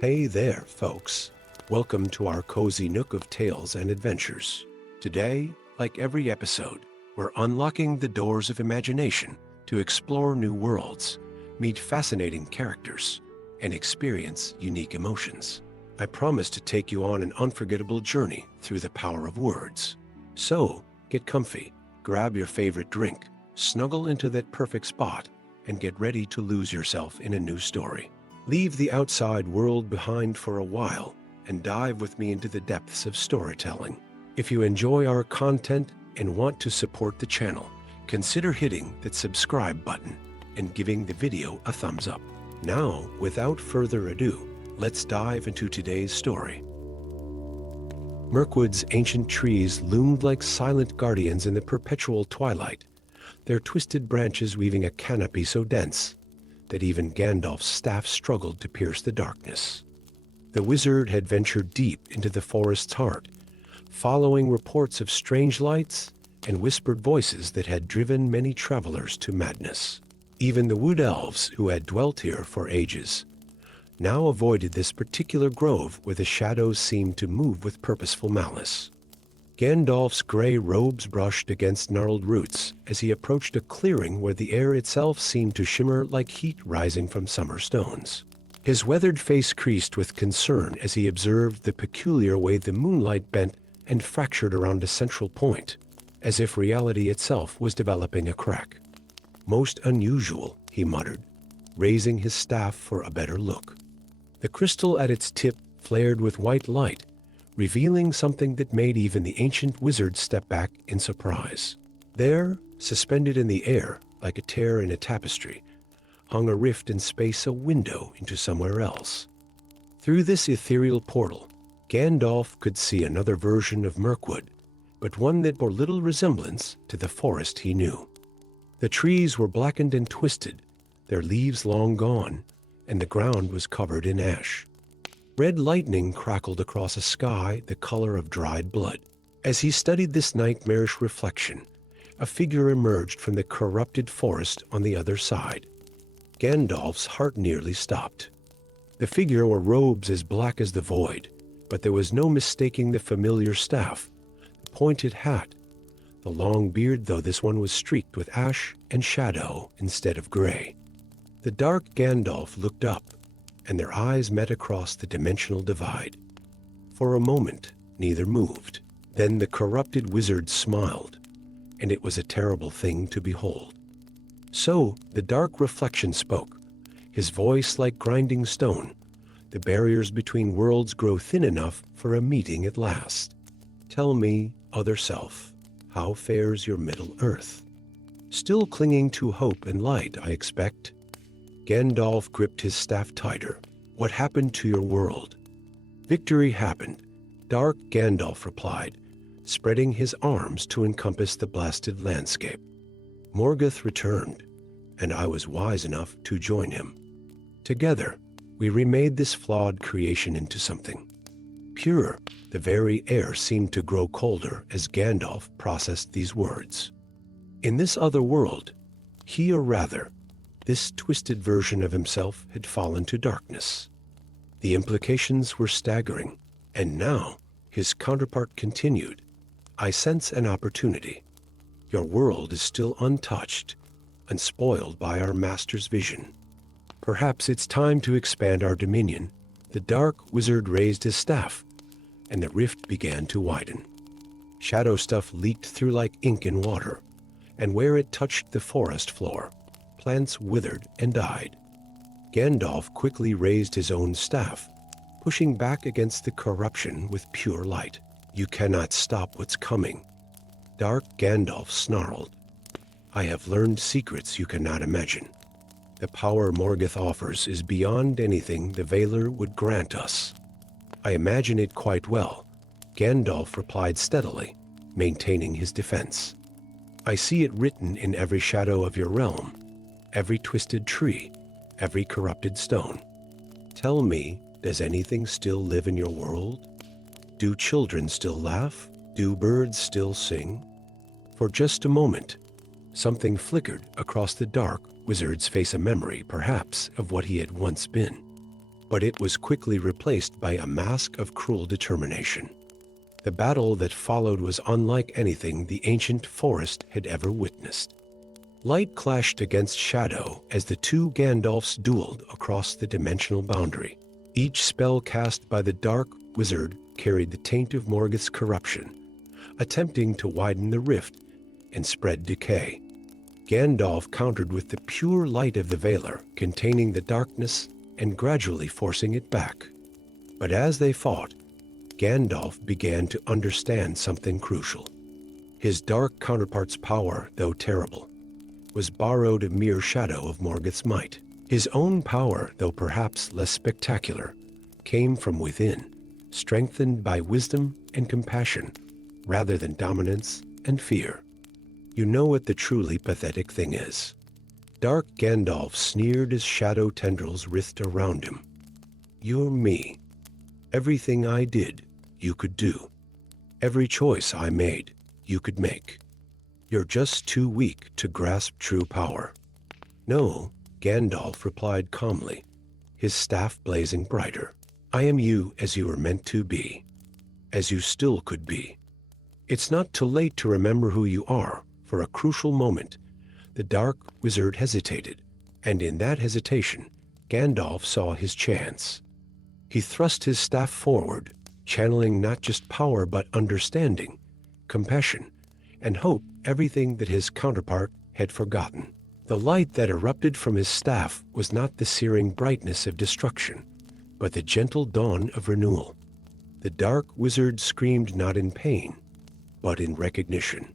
Hey there, folks. Welcome to our cozy nook of tales and adventures. Today, like every episode, we're unlocking the doors of imagination to explore new worlds, meet fascinating characters, and experience unique emotions. I promise to take you on an unforgettable journey through the power of words. So, get comfy, grab your favorite drink, snuggle into that perfect spot, and get ready to lose yourself in a new story. Leave the outside world behind for a while and dive with me into the depths of storytelling. If you enjoy our content and want to support the channel, consider hitting that subscribe button and giving the video a thumbs up. Now, without further ado, let's dive into today's story. Mirkwood's ancient trees loomed like silent guardians in the perpetual twilight, their twisted branches weaving a canopy so dense that even Gandalf's staff struggled to pierce the darkness. The wizard had ventured deep into the forest's heart, following reports of strange lights and whispered voices that had driven many travelers to madness. Even the wood elves, who had dwelt here for ages, now avoided this particular grove where the shadows seemed to move with purposeful malice. Gandalf's gray robes brushed against gnarled roots as he approached a clearing where the air itself seemed to shimmer like heat rising from summer stones. His weathered face creased with concern as he observed the peculiar way the moonlight bent and fractured around a central point, as if reality itself was developing a crack. "Most unusual," he muttered, raising his staff for a better look. The crystal at its tip flared with white light, revealing something that made even the ancient wizard step back in surprise. There, suspended in the air, like a tear in a tapestry, hung a rift in space, a window into somewhere else. Through this ethereal portal, Gandalf could see another version of Mirkwood, but one that bore little resemblance to the forest he knew. The trees were blackened and twisted, their leaves long gone, and the ground was covered in ash. Red lightning crackled across a sky the color of dried blood. As he studied this nightmarish reflection, a figure emerged from the corrupted forest on the other side. Gandalf's heart nearly stopped. The figure wore robes as black as the void, but there was no mistaking the familiar staff, the pointed hat, the long beard, though this one was streaked with ash and shadow instead of gray. The dark Gandalf looked up, and their eyes met across the dimensional divide. For a moment, neither moved. Then the corrupted wizard smiled, and it was a terrible thing to behold. So the dark reflection spoke, his voice like grinding stone. The barriers between worlds grow thin enough for a meeting at last. "Tell me, other self, how fares your Middle Earth? Still clinging to hope and light, I expect." Gandalf gripped his staff tighter. "What happened to your world?" "Victory happened," Dark Gandalf replied, spreading his arms to encompass the blasted landscape. "Morgoth returned, and I was wise enough to join him. Together, we remade this flawed creation into something pure." The very air seemed to grow colder as Gandalf processed these words. In this other world, he, or rather, this twisted version of himself, had fallen to darkness. The implications were staggering, and now his counterpart continued. "I sense an opportunity. Your world is still untouched, unspoiled by our master's vision. Perhaps it's time to expand our dominion." The dark wizard raised his staff, and the rift began to widen. Shadow stuff leaked through like ink in water, and where it touched the forest floor, plants withered and died. Gandalf quickly raised his own staff, pushing back against the corruption with pure light. "You cannot stop what's coming." Dark Gandalf snarled. "I have learned secrets you cannot imagine. The power Morgoth offers is beyond anything the Valar would grant us." "I imagine it quite well," Gandalf replied steadily, maintaining his defense. "I see it written in every shadow of your realm, every twisted tree, every corrupted stone. Tell me, does anything still live in your world? Do children still laugh? Do birds still sing?" For just a moment, something flickered across the dark wizard's face, a memory, perhaps, of what he had once been. but it was quickly replaced by a mask of cruel determination. The battle that followed was unlike anything the ancient forest had ever witnessed. Light clashed against shadow as the two Gandalfs dueled across the dimensional boundary. Each spell cast by the dark wizard carried the taint of Morgoth's corruption, attempting to widen the rift and spread decay. Gandalf countered with the pure light of the Veiler, containing the darkness and gradually forcing it back. But as they fought, Gandalf began to understand something crucial. His dark counterpart's power, though terrible, was borrowed a mere shadow of Morgoth's might. His own power, though perhaps less spectacular, came from within, strengthened by wisdom and compassion, rather than dominance and fear. You know what the truly pathetic thing is. Dark Gandalf sneered as shadow tendrils writhed around him. You're me. Everything I did, you could do. Every choice I made, you could make. You're just too weak to grasp true power. No, Gandalf replied calmly, his staff blazing brighter. I am you as you were meant to be, as you still could be. It's not too late to remember who you are. For a crucial moment, the dark wizard hesitated, and in that hesitation, Gandalf saw his chance. He thrust his staff forward, channeling not just power but understanding, compassion, and hope, everything that his counterpart had forgotten. The light that erupted from his staff was not the searing brightness of destruction, but the gentle dawn of renewal. The dark wizard screamed not in pain, but in recognition.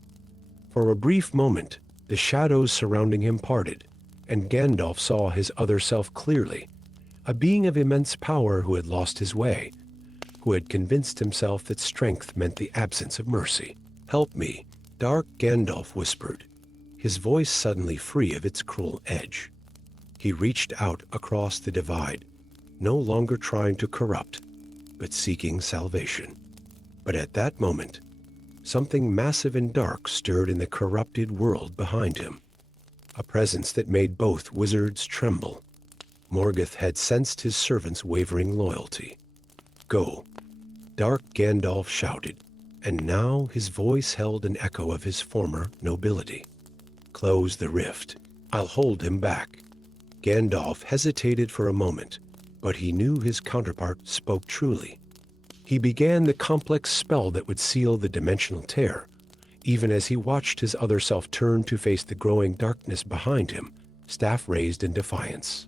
For a brief moment, the shadows surrounding him parted, and Gandalf saw his other self clearly, a being of immense power who had lost his way, who had convinced himself that strength meant the absence of mercy. Help me, dark Gandalf whispered, his voice suddenly free of its cruel edge. He reached out across the divide, no longer trying to corrupt, but seeking salvation. But at that moment, something massive and dark stirred in the corrupted world behind him, a presence that made both wizards tremble. Morgoth had sensed his servant's wavering loyalty. Go, dark Gandalf shouted, and now his voice held an echo of his former nobility. Close the rift. I'll hold him back. Gandalf hesitated for a moment, but he knew his counterpart spoke truly. He began the complex spell that would seal the dimensional tear, even as he watched his other self turn to face the growing darkness behind him, staff raised in defiance.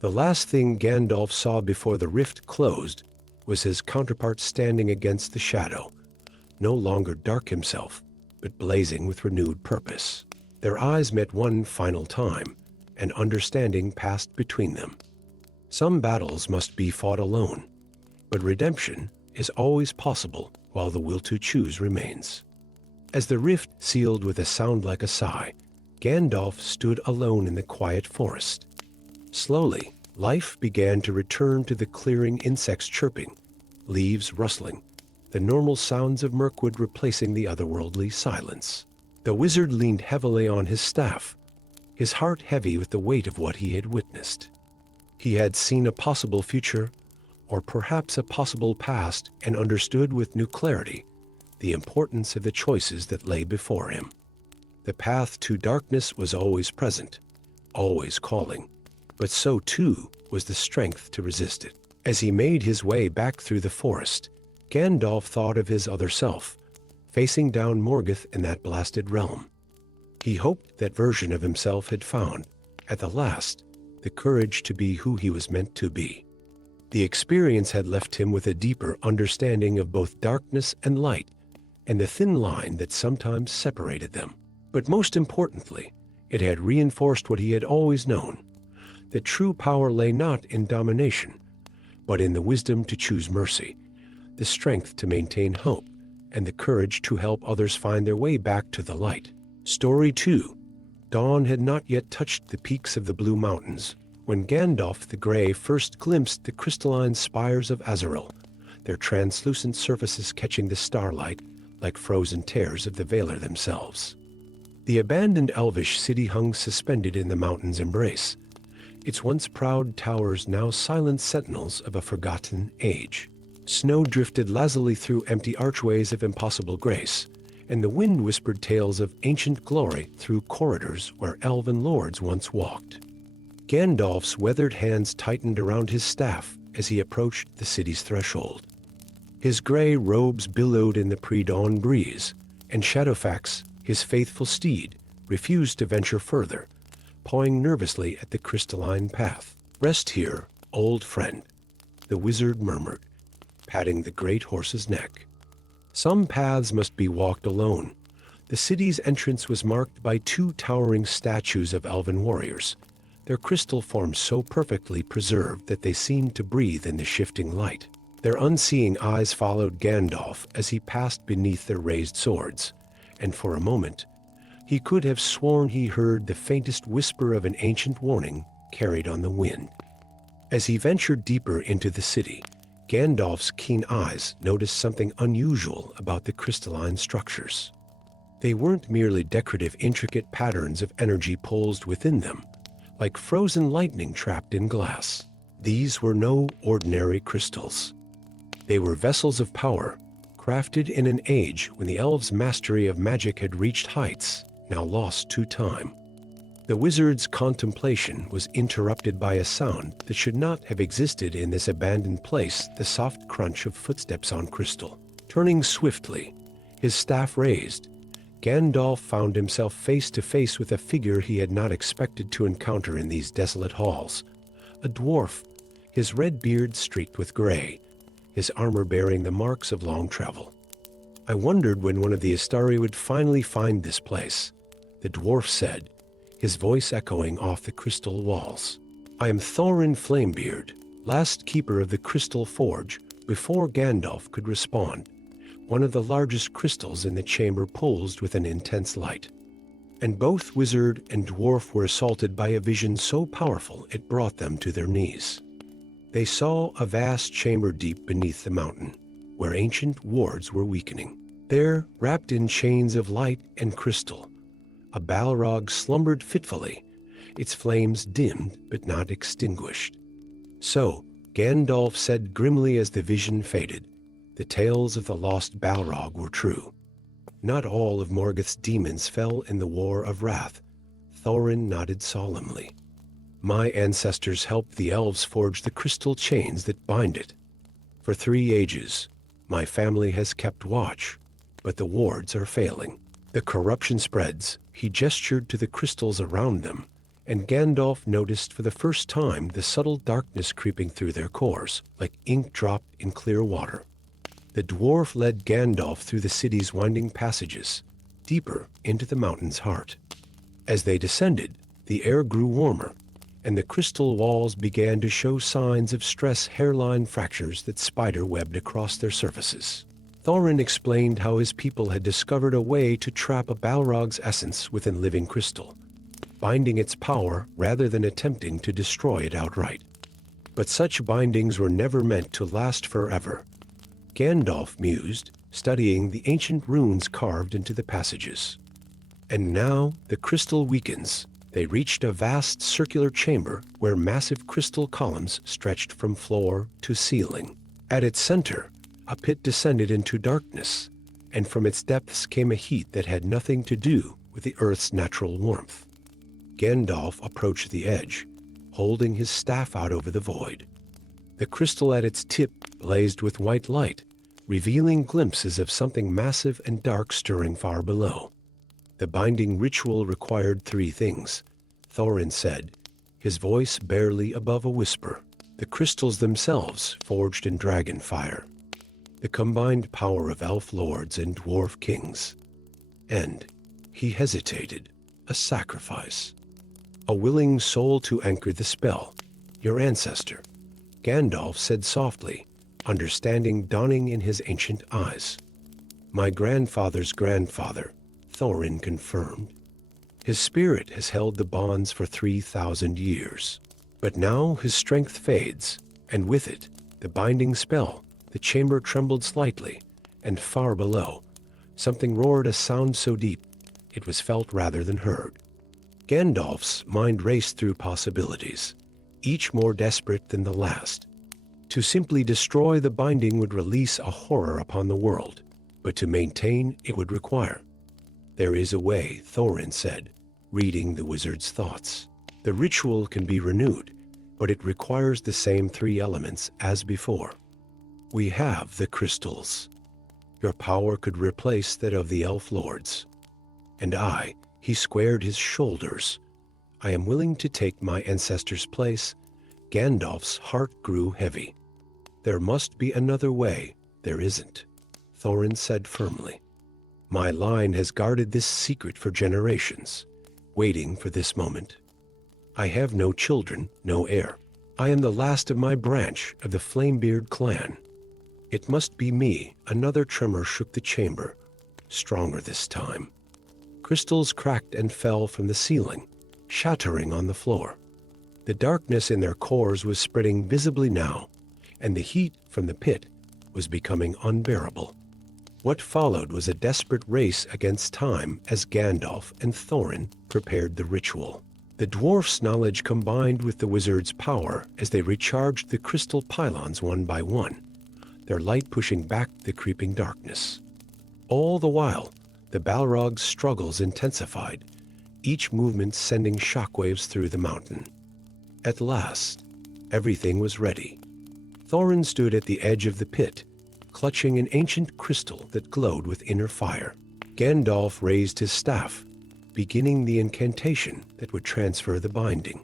The last thing Gandalf saw before the rift closed was his counterpart standing against the shadow, no longer dark himself, but blazing with renewed purpose. Their eyes met one final time, and understanding passed between them. Some battles must be fought alone, but redemption is always possible while the will to choose remains. As the rift sealed with a sound like a sigh, Gandalf stood alone in the quiet forest. Slowly, life began to return to the clearing, insects chirping, leaves rustling, the normal sounds of Mirkwood replacing the otherworldly silence. The wizard leaned heavily on his staff, his heart heavy with the weight of what he had witnessed. He had seen a possible future, or perhaps a possible past, and understood with new clarity the importance of the choices that lay before him. The path to darkness was always present, always calling, but so too was the strength to resist it. As he made his way back through the forest, Gandalf thought of his other self, facing down Morgoth in that blasted realm. He hoped that version of himself had found, at the last, the courage to be who he was meant to be. The experience had left him with a deeper understanding of both darkness and light, and the thin line that sometimes separated them. But most importantly, it had reinforced what he had always known, that true power lay not in domination, but in the wisdom to choose mercy, the strength to maintain hope, and the courage to help others find their way back to the light. Story 2. Dawn had not yet touched the peaks of the Blue Mountains when Gandalf the Grey first glimpsed the crystalline spires of Azrael, their translucent surfaces catching the starlight like frozen tears of the Veiler themselves. The abandoned elvish city hung suspended in the mountain's embrace, its once proud towers now silent sentinels of a forgotten age. Snow drifted lazily through empty archways of impossible grace, and the wind whispered tales of ancient glory through corridors where elven lords once walked. Gandalf's weathered hands tightened around his staff as he approached the city's threshold. His gray robes billowed in the pre-dawn breeze, and Shadowfax, his faithful steed, refused to venture further, pawing nervously at the crystalline path. "Rest here, old friend," the wizard murmured, patting the great horse's neck. Some paths must be walked alone. The city's entrance was marked by two towering statues of elven warriors, their crystal forms so perfectly preserved that they seemed to breathe in the shifting light. Their unseeing eyes followed Gandalf as he passed beneath their raised swords, and for a moment, he could have sworn he heard the faintest whisper of an ancient warning carried on the wind. As he ventured deeper into the city, Gandalf's keen eyes noticed something unusual about the crystalline structures. They weren't merely decorative, intricate patterns of energy pulsed within them, like frozen lightning trapped in glass. These were no ordinary crystals. They were vessels of power, crafted in an age when the elves' mastery of magic had reached heights now lost to time. The wizard's contemplation was interrupted by a sound that should not have existed in this abandoned place, the soft crunch of footsteps on crystal. Turning swiftly, his staff raised, Gandalf found himself face to face with a figure he had not expected to encounter in these desolate halls. A dwarf, his red beard streaked with gray, his armor bearing the marks of long travel. "I wondered when one of the Astari would finally find this place," the dwarf said, his voice echoing off the crystal walls. "I am Thorin Flamebeard, last keeper of the Crystal Forge." Before Gandalf could respond, one of the largest crystals in the chamber pulsed with an intense light, and both wizard and dwarf were assaulted by a vision so powerful it brought them to their knees. They saw a vast chamber deep beneath the mountain, where ancient wards were weakening. There, wrapped in chains of light and crystal, a Balrog slumbered fitfully, its flames dimmed but not extinguished. "So," Gandalf said grimly as the vision faded, "the tales of the lost Balrog were true. Not all of Morgoth's demons fell in the War of Wrath." Thorin nodded solemnly. "My ancestors helped the elves forge the crystal chains that bind it. For 3 ages, my family has kept watch, but the wards are failing. The corruption spreads." He gestured to the crystals around them, and Gandalf noticed for the first time the subtle darkness creeping through their cores, like ink dropped in clear water. The dwarf led Gandalf through the city's winding passages, deeper into the mountain's heart. As they descended, the air grew warmer, and the crystal walls began to show signs of stress hairline fractures that spider-webbed across their surfaces. Thorin explained how his people had discovered a way to trap a Balrog's essence within living crystal, binding its power rather than attempting to destroy it outright. But such bindings were never meant to last forever. Gandalf mused, studying the ancient runes carved into the passages. And now the crystal weakens. They reached a vast circular chamber where massive crystal columns stretched from floor to ceiling. At its center, a pit descended into darkness, and from its depths came a heat that had nothing to do with the earth's natural warmth. Gandalf approached the edge, holding his staff out over the void. The crystal at its tip blazed with white light, revealing glimpses of something massive and dark stirring far below. "The binding ritual required 3 things," Thorin said, his voice barely above a whisper. "The crystals themselves forged in dragon fire, the combined power of elf lords and dwarf kings, and," he hesitated, "a sacrifice. A willing soul to anchor the spell. Your ancestor," Gandalf said softly, understanding dawning in his ancient eyes. "My grandfather's grandfather," Thorin confirmed. "His spirit has held the bonds for 3,000 years. But now his strength fades, and with it, the binding spell." The chamber trembled slightly, and far below, something roared, a sound so deep it was felt rather than heard. Gandalf's mind raced through possibilities. each more desperate than the last. To simply destroy the binding would release a horror upon the world, but to maintain it would require. "There is a way," Thorin said, reading the wizard's thoughts. "The ritual can be renewed, but it requires the same three elements as before. We have the crystals. Your power could replace that of the elf lords. And he squared his shoulders. I am willing to take my ancestor's place." Gandalf's heart grew heavy. "There must be another way." "There isn't," Thorin said firmly. "My line has guarded this secret for generations, waiting for this moment. I have no children, no heir. I am the last of my branch of the Flamebeard clan. It must be me." Another tremor shook the chamber, stronger this time. Crystals cracked and fell from the ceiling, shattering on the floor. The darkness in their cores was spreading visibly now, and the heat from the pit was becoming unbearable. What followed was a desperate race against time as Gandalf and Thorin prepared the ritual. The dwarf's knowledge combined with the wizard's power as they recharged the crystal pylons one by one, their light pushing back the creeping darkness. All the while, the Balrog's struggles intensified, each movement sending shockwaves through the mountain. At last, everything was ready. Thorin stood at the edge of the pit, clutching an ancient crystal that glowed with inner fire. Gandalf raised his staff, beginning the incantation that would transfer the binding.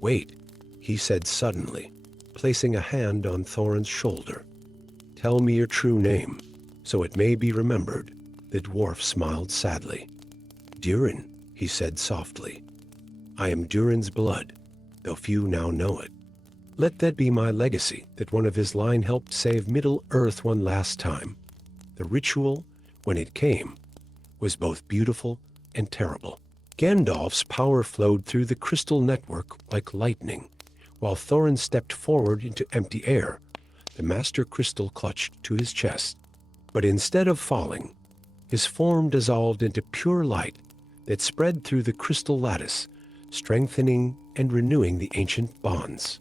"Wait," he said suddenly, placing a hand on Thorin's shoulder. "Tell me your true name, so it may be remembered." The dwarf smiled sadly. "Durin," he said softly. "I am Durin's blood, though few now know it. Let that be my legacy, that one of his line helped save Middle-earth one last time." The ritual, when it came, was both beautiful and terrible. Gandalf's power flowed through the crystal network like lightning, while Thorin stepped forward into empty air. The master crystal clutched to his chest. But instead of falling, his form dissolved into pure light that spread through the crystal lattice, strengthening and renewing the ancient bonds.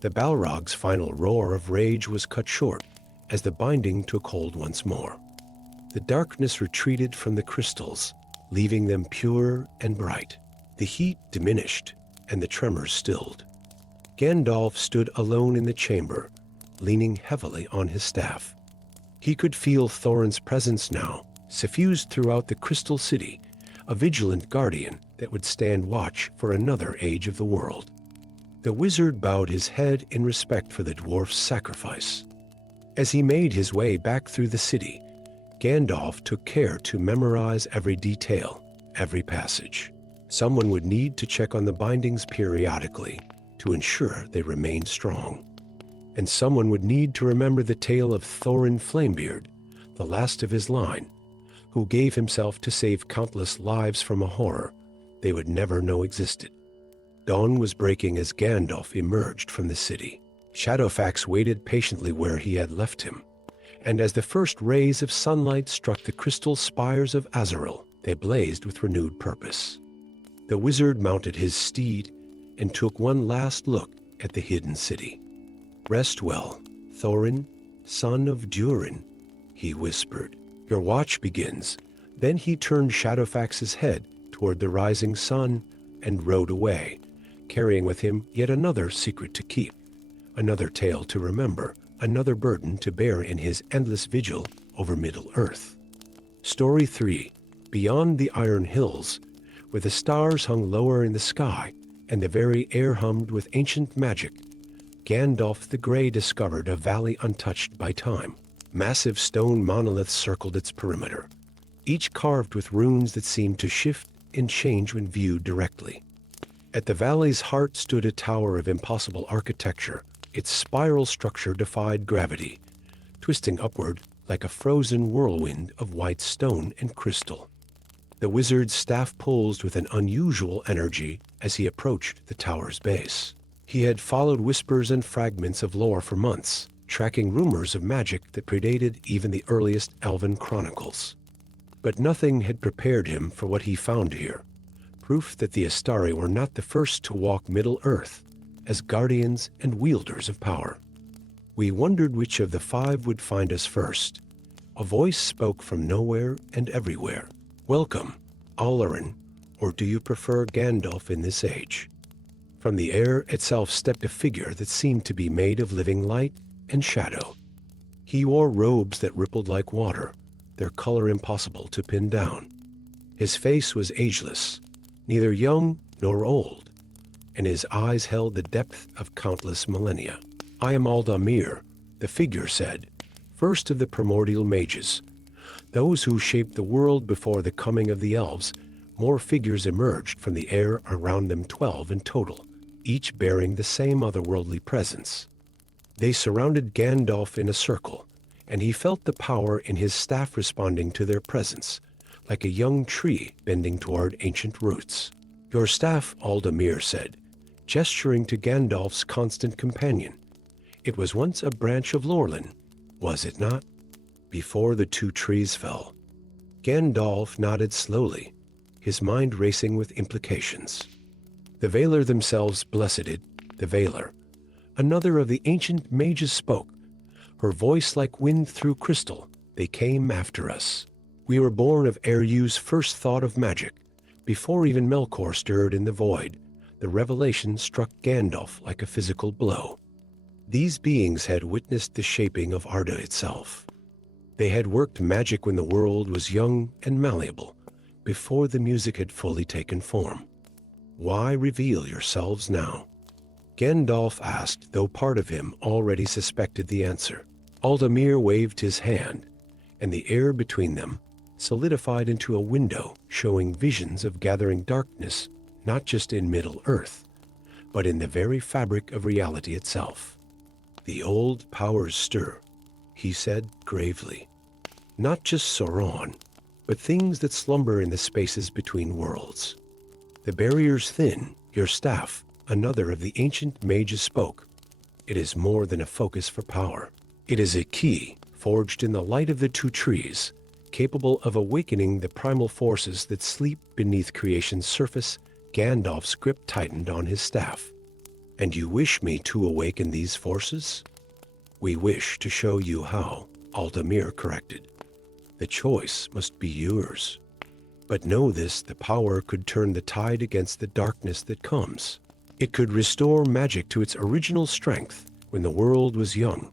The Balrog's final roar of rage was cut short as the binding took hold once more. The darkness retreated from the crystals, leaving them pure and bright. The heat diminished and the tremors stilled. Gandalf stood alone in the chamber, leaning heavily on his staff. He could feel Thorin's presence now, suffused throughout the crystal city, a vigilant guardian that would stand watch for another age of the world. The wizard bowed his head in respect for the dwarf's sacrifice. As he made his way back through the city, Gandalf took care to memorize every detail, every passage. Someone would need to check on the bindings periodically to ensure they remained strong. And someone would need to remember the tale of Thorin Flamebeard, the last of his line, who gave himself to save countless lives from a horror they would never know existed. Dawn was breaking as Gandalf emerged from the city. Shadowfax waited patiently where he had left him, and as the first rays of sunlight struck the crystal spires of Azaril, they blazed with renewed purpose. The wizard mounted his steed and took one last look at the hidden city. "Rest well, Thorin, son of Durin," he whispered. "Your watch begins." Then he turned Shadowfax's head toward the rising sun and rode away, carrying with him yet another secret to keep, another tale to remember, another burden to bear in his endless vigil over Middle-earth. Story 3. Beyond the Iron Hills, where the stars hung lower in the sky and the very air hummed with ancient magic, Gandalf the Grey discovered a valley untouched by time. Massive stone monoliths circled its perimeter, each carved with runes that seemed to shift and change when viewed directly. At the valley's heart stood a tower of impossible architecture. Its spiral structure defied gravity, twisting upward like a frozen whirlwind of white stone and crystal. The wizard's staff pulsed with an unusual energy as he approached the tower's base. He had followed whispers and fragments of lore for months, tracking rumors of magic that predated even the earliest elven chronicles. But nothing had prepared him for what he found here. Proof that the Astari were not the first to walk Middle-earth, as guardians and wielders of power. We wondered which of the five would find us first. A voice spoke from nowhere and everywhere. "Welcome, Alarin, or do you prefer Gandalf in this age?" From the air itself stepped a figure that seemed to be made of living light and shadow. He wore robes that rippled like water, their color impossible to pin down. His face was ageless, neither young nor old, and his eyes held the depth of countless millennia. "I am Aldamir," the figure said, "first of the primordial mages, those who shaped the world before the coming of the elves." More figures emerged from the air around them, 12 in total, each bearing the same otherworldly presence. They surrounded Gandalf in a circle, and he felt the power in his staff responding to their presence, like a young tree bending toward ancient roots. "Your staff," Aldamir said, gesturing to Gandalf's constant companion. "It was once a branch of Lorlin, was it not?" Before the two trees fell. Gandalf nodded slowly, his mind racing with implications. The Valar themselves blessed it, the Valar. Another of the ancient mages spoke, her voice like wind through crystal. "They came after us. We were born of Eryu's first thought of magic. Before even Melkor stirred in the void, the revelation struck Gandalf like a physical blow. These beings had witnessed the shaping of Arda itself. They had worked magic when the world was young and malleable, before the music had fully taken form. Why reveal yourselves now?" Gandalf asked, though part of him already suspected the answer. Aldamir waved his hand, and the air between them solidified into a window showing visions of gathering darkness, not just in Middle-earth, but in the very fabric of reality itself. "The old powers stir," he said gravely. "Not just Sauron, but things that slumber in the spaces between worlds. The barrier's thin, your staff," another of the ancient mages spoke. "It is more than a focus for power. It is a key, forged in the light of the two trees, capable of awakening the primal forces that sleep beneath creation's surface." Gandalf's grip tightened on his staff. "And you wish me to awaken these forces?" "We wish to show you how," Aldamir corrected. "The choice must be yours. But know this, the power could turn the tide against the darkness that comes. It could restore magic to its original strength when the world was young,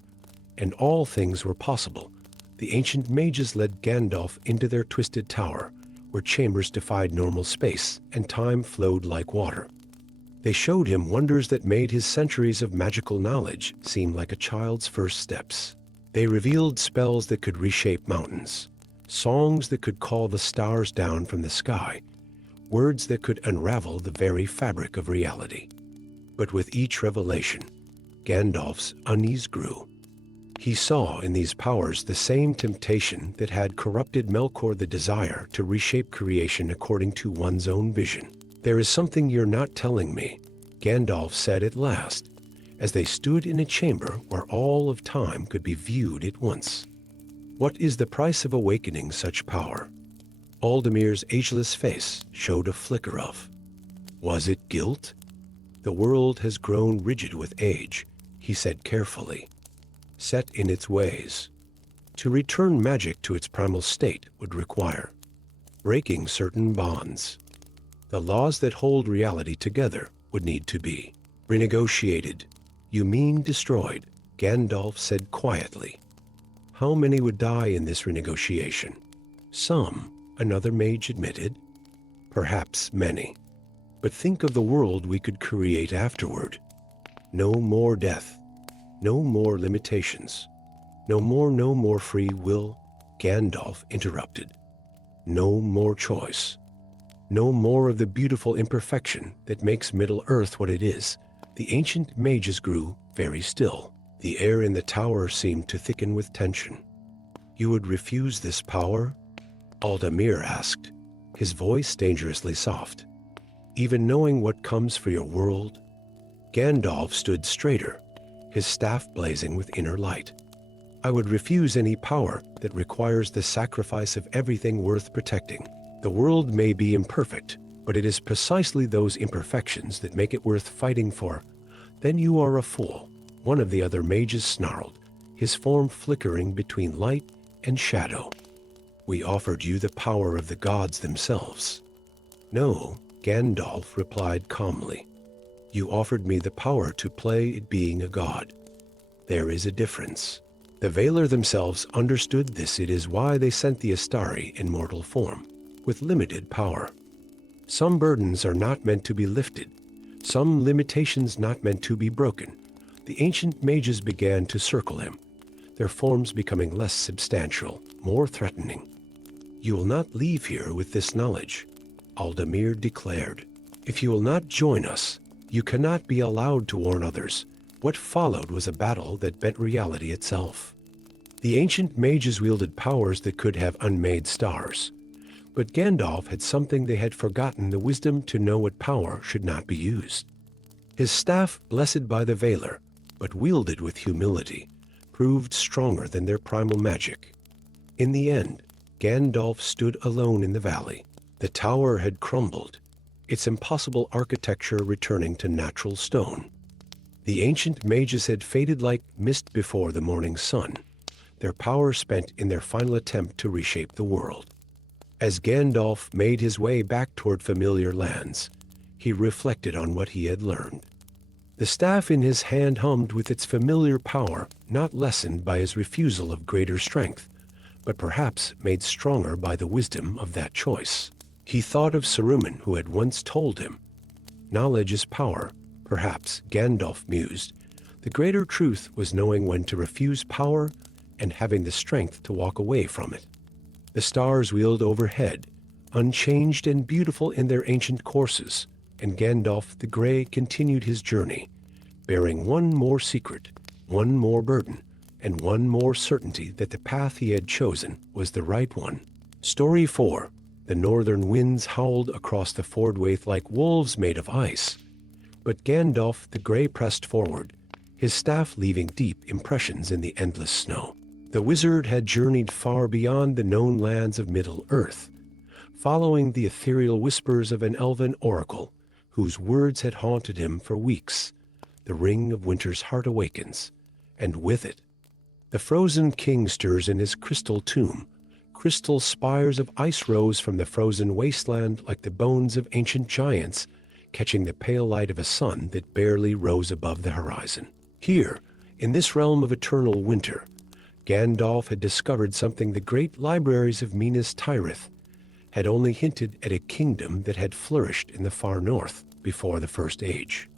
and all things were possible." The ancient mages led Gandalf into their twisted tower, where chambers defied normal space and time flowed like water. They showed him wonders that made his centuries of magical knowledge seem like a child's first steps. They revealed spells that could reshape mountains, songs that could call the stars down from the sky, words that could unravel the very fabric of reality. But with each revelation, Gandalf's unease grew. He saw in these powers the same temptation that had corrupted Melkor, the desire to reshape creation according to one's own vision. "There is something you're not telling me," Gandalf said at last, as they stood in a chamber where all of time could be viewed at once. "What is the price of awakening such power?" Aldamir's ageless face showed a flicker of. "Was it guilt?" "The world has grown rigid with age," he said carefully, "set in its ways. To return magic to its primal state would require breaking certain bonds. The laws that hold reality together would need to be renegotiated." "You mean destroyed," Gandalf said quietly. "How many would die in this renegotiation?" "Some," another mage admitted. "Perhaps many. But think of the world we could create afterward. No more death. No more limitations. No more free will," Gandalf interrupted. "No more choice. No more of the beautiful imperfection that makes Middle-earth what it is." The ancient mages grew very still. The air in the tower seemed to thicken with tension. "You would refuse this power?" Aldamir asked, his voice dangerously soft. "Even knowing what comes for your world?" Gandalf stood straighter, his staff blazing with inner light. "I would refuse any power that requires the sacrifice of everything worth protecting. The world may be imperfect, but it is precisely those imperfections that make it worth fighting for." "Then you are a fool," one of the other mages snarled, his form flickering between light and shadow. "We offered you the power of the gods themselves." "No," Gandalf replied calmly. "You offered me the power to play at being a god. There is a difference." The Valar themselves understood this. It is why they sent the Astari in mortal form, with limited power. Some burdens are not meant to be lifted, some limitations not meant to be broken. The ancient mages began to circle him, their forms becoming less substantial, more threatening. "You will not leave here with this knowledge," Aldamir declared. "If you will not join us, you cannot be allowed to warn others." What followed was a battle that bent reality itself. The ancient mages wielded powers that could have unmade stars. But Gandalf had something they had forgotten: the wisdom to know what power should not be used. His staff, blessed by the Valar, but wielded with humility, proved stronger than their primal magic. In the end, Gandalf stood alone in the valley. The tower had crumbled, its impossible architecture returning to natural stone. The ancient mages had faded like mist before the morning sun, their power spent in their final attempt to reshape the world. As Gandalf made his way back toward familiar lands, he reflected on what he had learned. The staff in his hand hummed with its familiar power, not lessened by his refusal of greater strength, but perhaps made stronger by the wisdom of that choice. He thought of Saruman, who had once told him, "Knowledge is power." Perhaps, Gandalf mused, the greater truth was knowing when to refuse power and having the strength to walk away from it. The stars wheeled overhead, unchanged and beautiful in their ancient courses, and Gandalf the Grey continued his journey, bearing one more secret, one more burden, and one more certainty that the path he had chosen was the right one. Story 4. The northern winds howled across the Fordwaith like wolves made of ice. But Gandalf the Grey pressed forward, his staff leaving deep impressions in the endless snow. The wizard had journeyed far beyond the known lands of Middle-earth, following the ethereal whispers of an elven oracle, whose words had haunted him for weeks. The ring of winter's heart awakens, and with it, the frozen king stirs in his crystal tomb. Crystal spires of ice rose from the frozen wasteland like the bones of ancient giants, catching the pale light of a sun that barely rose above the horizon. Here, in this realm of eternal winter, Gandalf had discovered something the great libraries of Minas Tirith had only hinted at: a kingdom that had flourished in the far north before the First Age,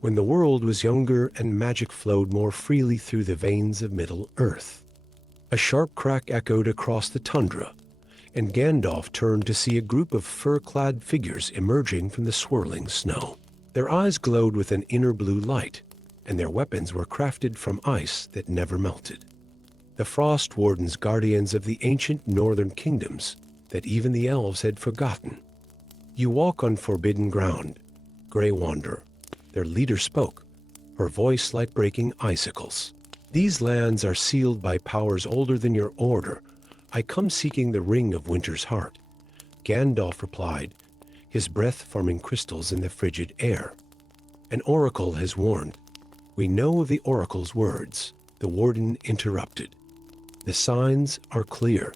when the world was younger and magic flowed more freely through the veins of Middle-earth. A sharp crack echoed across the tundra, and Gandalf turned to see a group of fur-clad figures emerging from the swirling snow. Their eyes glowed with an inner blue light, and their weapons were crafted from ice that never melted. The Frost Wardens, guardians of the ancient northern kingdoms that even the elves had forgotten. "You walk on forbidden ground, Grey Wanderer," their leader spoke, her voice like breaking icicles. "These lands are sealed by powers older than your order. I come seeking the ring of winter's heart." Gandalf replied, his breath forming crystals in the frigid air. "An oracle has warned." "We know of the oracle's words," the warden interrupted. "The signs are clear.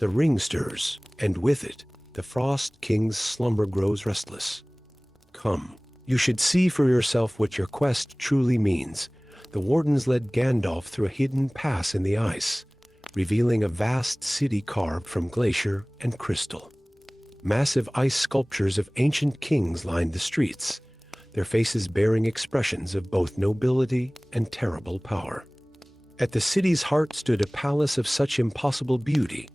The ring stirs, and with it, the Frost King's slumber grows restless. Come, you should see for yourself what your quest truly means." The wardens led Gandalf through a hidden pass in the ice, revealing a vast city carved from glacier and crystal. Massive ice sculptures of ancient kings lined the streets, their faces bearing expressions of both nobility and terrible power. At the city's heart stood a palace of such impossible beauty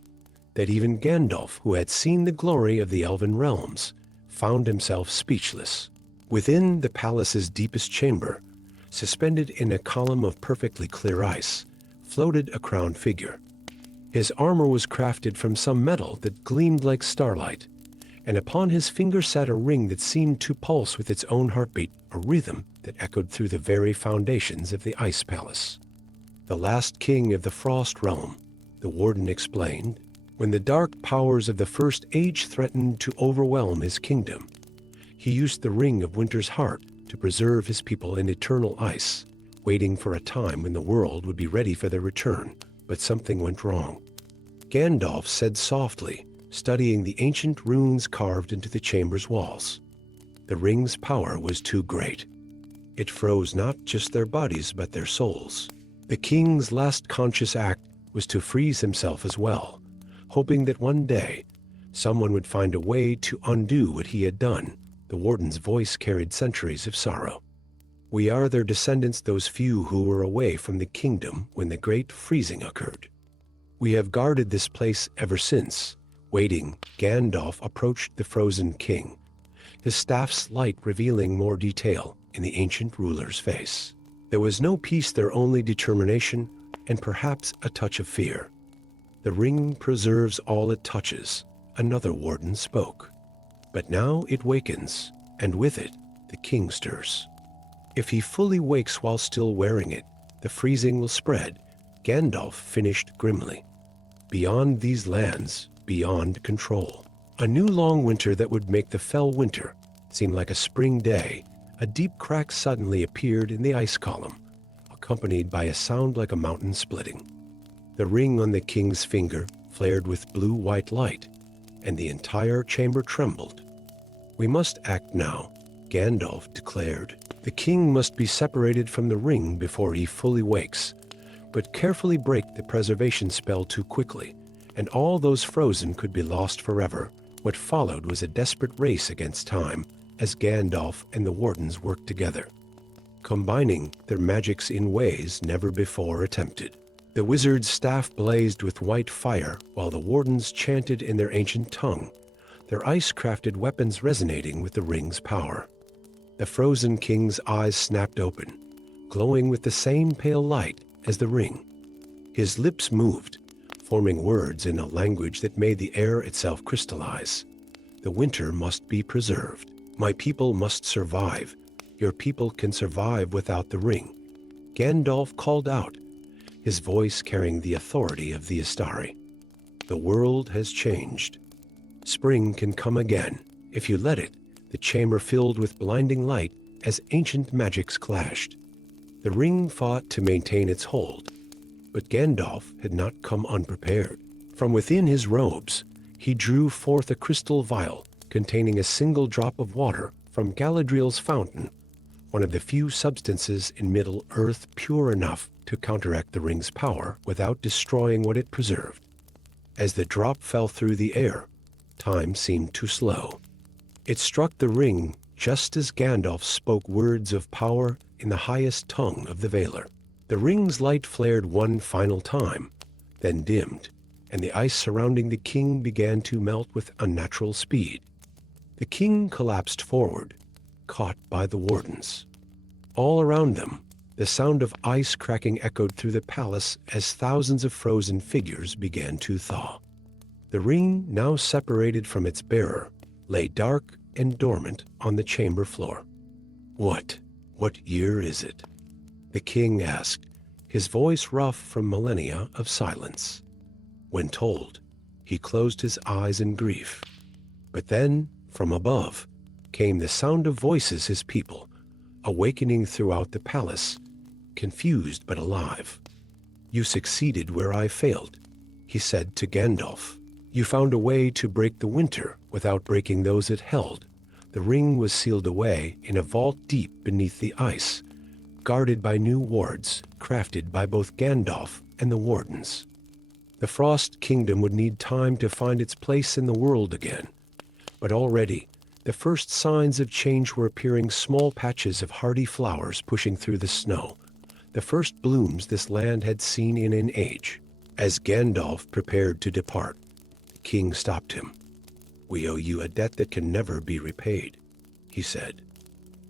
that even Gandalf, who had seen the glory of the elven realms, found himself speechless. Within the palace's deepest chamber, suspended in a column of perfectly clear ice, floated a crowned figure. His armor was crafted from some metal that gleamed like starlight, and upon his finger sat a ring that seemed to pulse with its own heartbeat, a rhythm that echoed through the very foundations of the Ice Palace. "The last king of the Frost Realm," the warden explained, "when the dark powers of the First Age threatened to overwhelm his kingdom, he used the ring of winter's heart to to preserve his people in eternal ice, waiting for a time when the world would be ready for their return. But something went wrong. Gandalf said softly, studying the ancient runes carved into the chamber's walls. The ring's power was too great. It froze not just their bodies but their souls. The king's last conscious act was to freeze himself as well, hoping that one day someone would find a way to undo what he had done. The warden's voice carried centuries of sorrow. We are their descendants, those few who were away from the kingdom when the great freezing occurred. We have guarded this place ever since. Waiting, Gandalf approached the frozen king, his staff's light revealing more detail in the ancient ruler's face. There was no peace there, only determination and perhaps a touch of fear. The ring preserves all it touches, another warden spoke. But now it wakens, and with it, the king stirs. If he fully wakes while still wearing it, the freezing will spread, Gandalf finished grimly. Beyond these lands, beyond control. A new long winter that would make the fell winter seem like a spring day. A deep crack suddenly appeared in the ice column, accompanied by a sound like a mountain splitting. The ring on the king's finger flared with blue-white light, and the entire chamber trembled. We must act now, Gandalf declared. The king must be separated from the ring before he fully wakes, but carefully break the preservation spell too quickly, and all those frozen could be lost forever. What followed was a desperate race against time, as Gandalf and the wardens worked together, combining their magics in ways never before attempted. The wizard's staff blazed with white fire, while the wardens chanted in their ancient tongue, their ice-crafted weapons resonating with the ring's power. The frozen king's eyes snapped open, glowing with the same pale light as the ring. His lips moved, forming words in a language that made the air itself crystallize. The winter must be preserved. My people must survive. Your people can survive without the ring. Gandalf called out, his voice carrying the authority of the Istari. The world has changed. Spring can come again, if you let it. The chamber filled with blinding light as ancient magics clashed. The ring fought to maintain its hold, but Gandalf had not come unprepared. From within his robes, he drew forth a crystal vial containing a single drop of water from Galadriel's fountain, one of the few substances in Middle-earth pure enough to counteract the ring's power without destroying what it preserved. As the drop fell through the air, time seemed too slow. It struck the ring just as Gandalf spoke words of power in the highest tongue of the Valar. The ring's light flared one final time, then dimmed, and the ice surrounding the king began to melt with unnatural speed. The king collapsed forward, caught by the wardens. All around them, the sound of ice cracking echoed through the palace as thousands of frozen figures began to thaw. The ring, now separated from its bearer, lay dark and dormant on the chamber floor. What year is it? The king asked, his voice rough from millennia of silence. When told, he closed his eyes in grief. But then, from above, came the sound of voices, his people, awakening throughout the palace, confused but alive. You succeeded where I failed, he said to Gandalf. You found a way to break the winter without breaking those it held. The ring was sealed away in a vault deep beneath the ice, guarded by new wards crafted by both Gandalf and the wardens. The Frost Kingdom would need time to find its place in the world again, but already the first signs of change were appearing, small patches of hardy flowers pushing through the snow, the first blooms this land had seen in an age. As Gandalf prepared to depart, the king stopped him. We owe you a debt that can never be repaid, he said.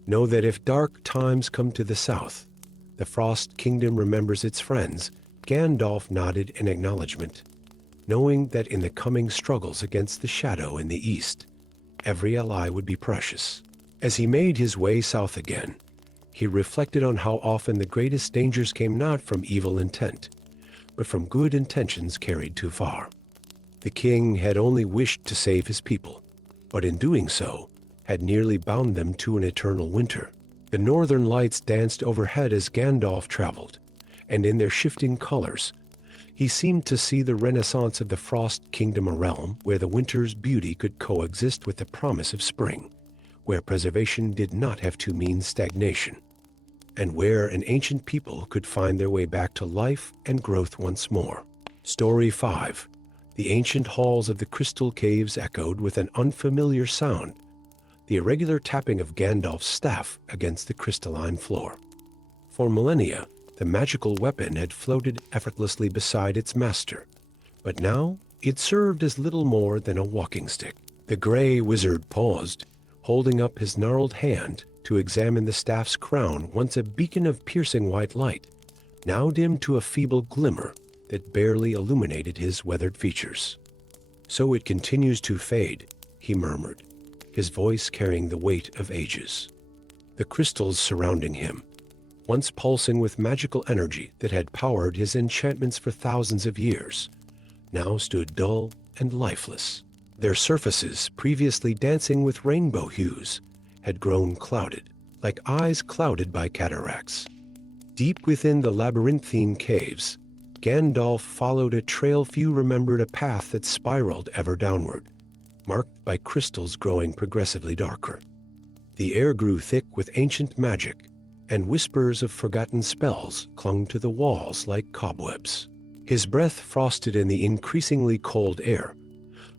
Know that if dark times come to the south, the Frost Kingdom remembers its friends. Gandalf nodded in acknowledgement, knowing that in the coming struggles against the shadow in the east, every ally would be precious. As he made his way south again, he reflected on how often the greatest dangers came not from evil intent, but from good intentions carried too far. The king had only wished to save his people, but in doing so, had nearly bound them to an eternal winter. The northern lights danced overhead as Gandalf traveled, and in their shifting colors, he seemed to see the renaissance of the Frost Kingdom, a realm where the winter's beauty could coexist with the promise of spring, where preservation did not have to mean stagnation, and where an ancient people could find their way back to life and growth once more. Story 5. The ancient halls of the crystal caves echoed with an unfamiliar sound, the irregular tapping of Gandalf's staff against the crystalline floor. For millennia, the magical weapon had floated effortlessly beside its master, but now it served as little more than a walking stick. The gray wizard paused, holding up his gnarled hand to examine the staff's crown, once a beacon of piercing white light, now dimmed to a feeble glimmer that barely illuminated his weathered features. "So it continues to fade," he murmured, his voice carrying the weight of ages. The crystals surrounding him, once pulsing with magical energy that had powered his enchantments for thousands of years, now stood dull and lifeless. Their surfaces, previously dancing with rainbow hues, had grown clouded, like eyes clouded by cataracts. Deep within the labyrinthine caves, Gandalf followed a trail few remembered, a path that spiraled ever downward, marked by crystals growing progressively darker. The air grew thick with ancient magic, and whispers of forgotten spells clung to the walls like cobwebs. His breath frosted in the increasingly cold air,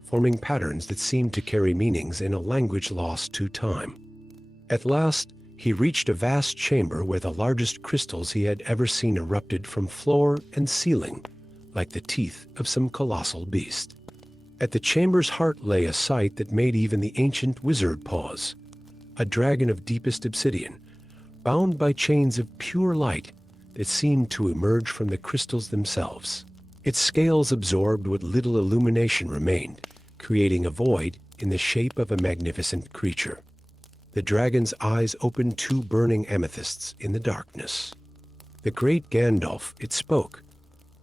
forming patterns that seemed to carry meanings in a language lost to time. At last, he reached a vast chamber where the largest crystals he had ever seen erupted from floor and ceiling, like the teeth of some colossal beast. At the chamber's heart lay a sight that made even the ancient wizard pause: a dragon of deepest obsidian, bound by chains of pure light that seemed to emerge from the crystals themselves. Its scales absorbed what little illumination remained, creating a void in the shape of a magnificent creature. The dragon's eyes opened two burning amethysts in the darkness. The great Gandalf, it spoke,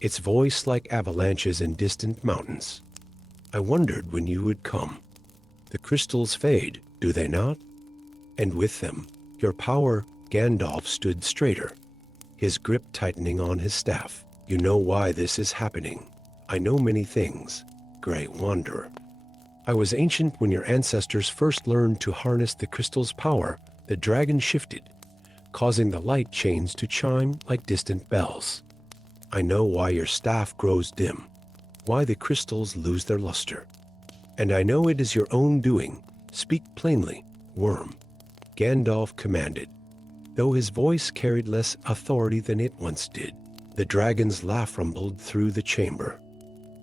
its voice like avalanches in distant mountains. "I wondered when you would come. The crystals fade, do they not? And with them, your power." Gandalf stood straighter, his grip tightening on his staff. "You know why this is happening. I know many things, Great Wanderer. I was ancient when your ancestors first learned to harness the crystal's power. The dragon shifted, causing the light chains to chime like distant bells. I know why your staff grows dim, why the crystals lose their luster. And I know it is your own doing. Speak plainly, worm," Gandalf commanded, though his voice carried less authority than it once did. The dragon's laugh rumbled through the chamber.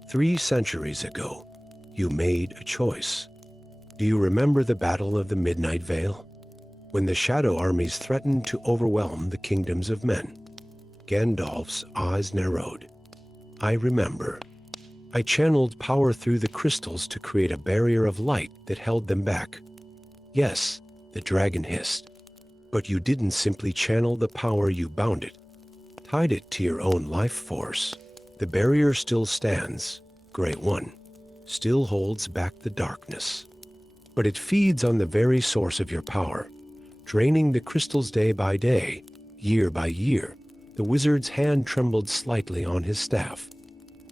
3 centuries ago, you made a choice. Do you remember the Battle of the Midnight Vale? When the shadow armies threatened to overwhelm the kingdoms of men? Gandalf's eyes narrowed. "I remember. I channeled power through the crystals to create a barrier of light that held them back." "Yes," the dragon hissed. "But you didn't simply channel the power, you bound it, tied it to your own life force. The barrier still stands, Great One, still holds back the darkness. But it feeds on the very source of your power, draining the crystals day by day, year by year." The wizard's hand trembled slightly on his staff.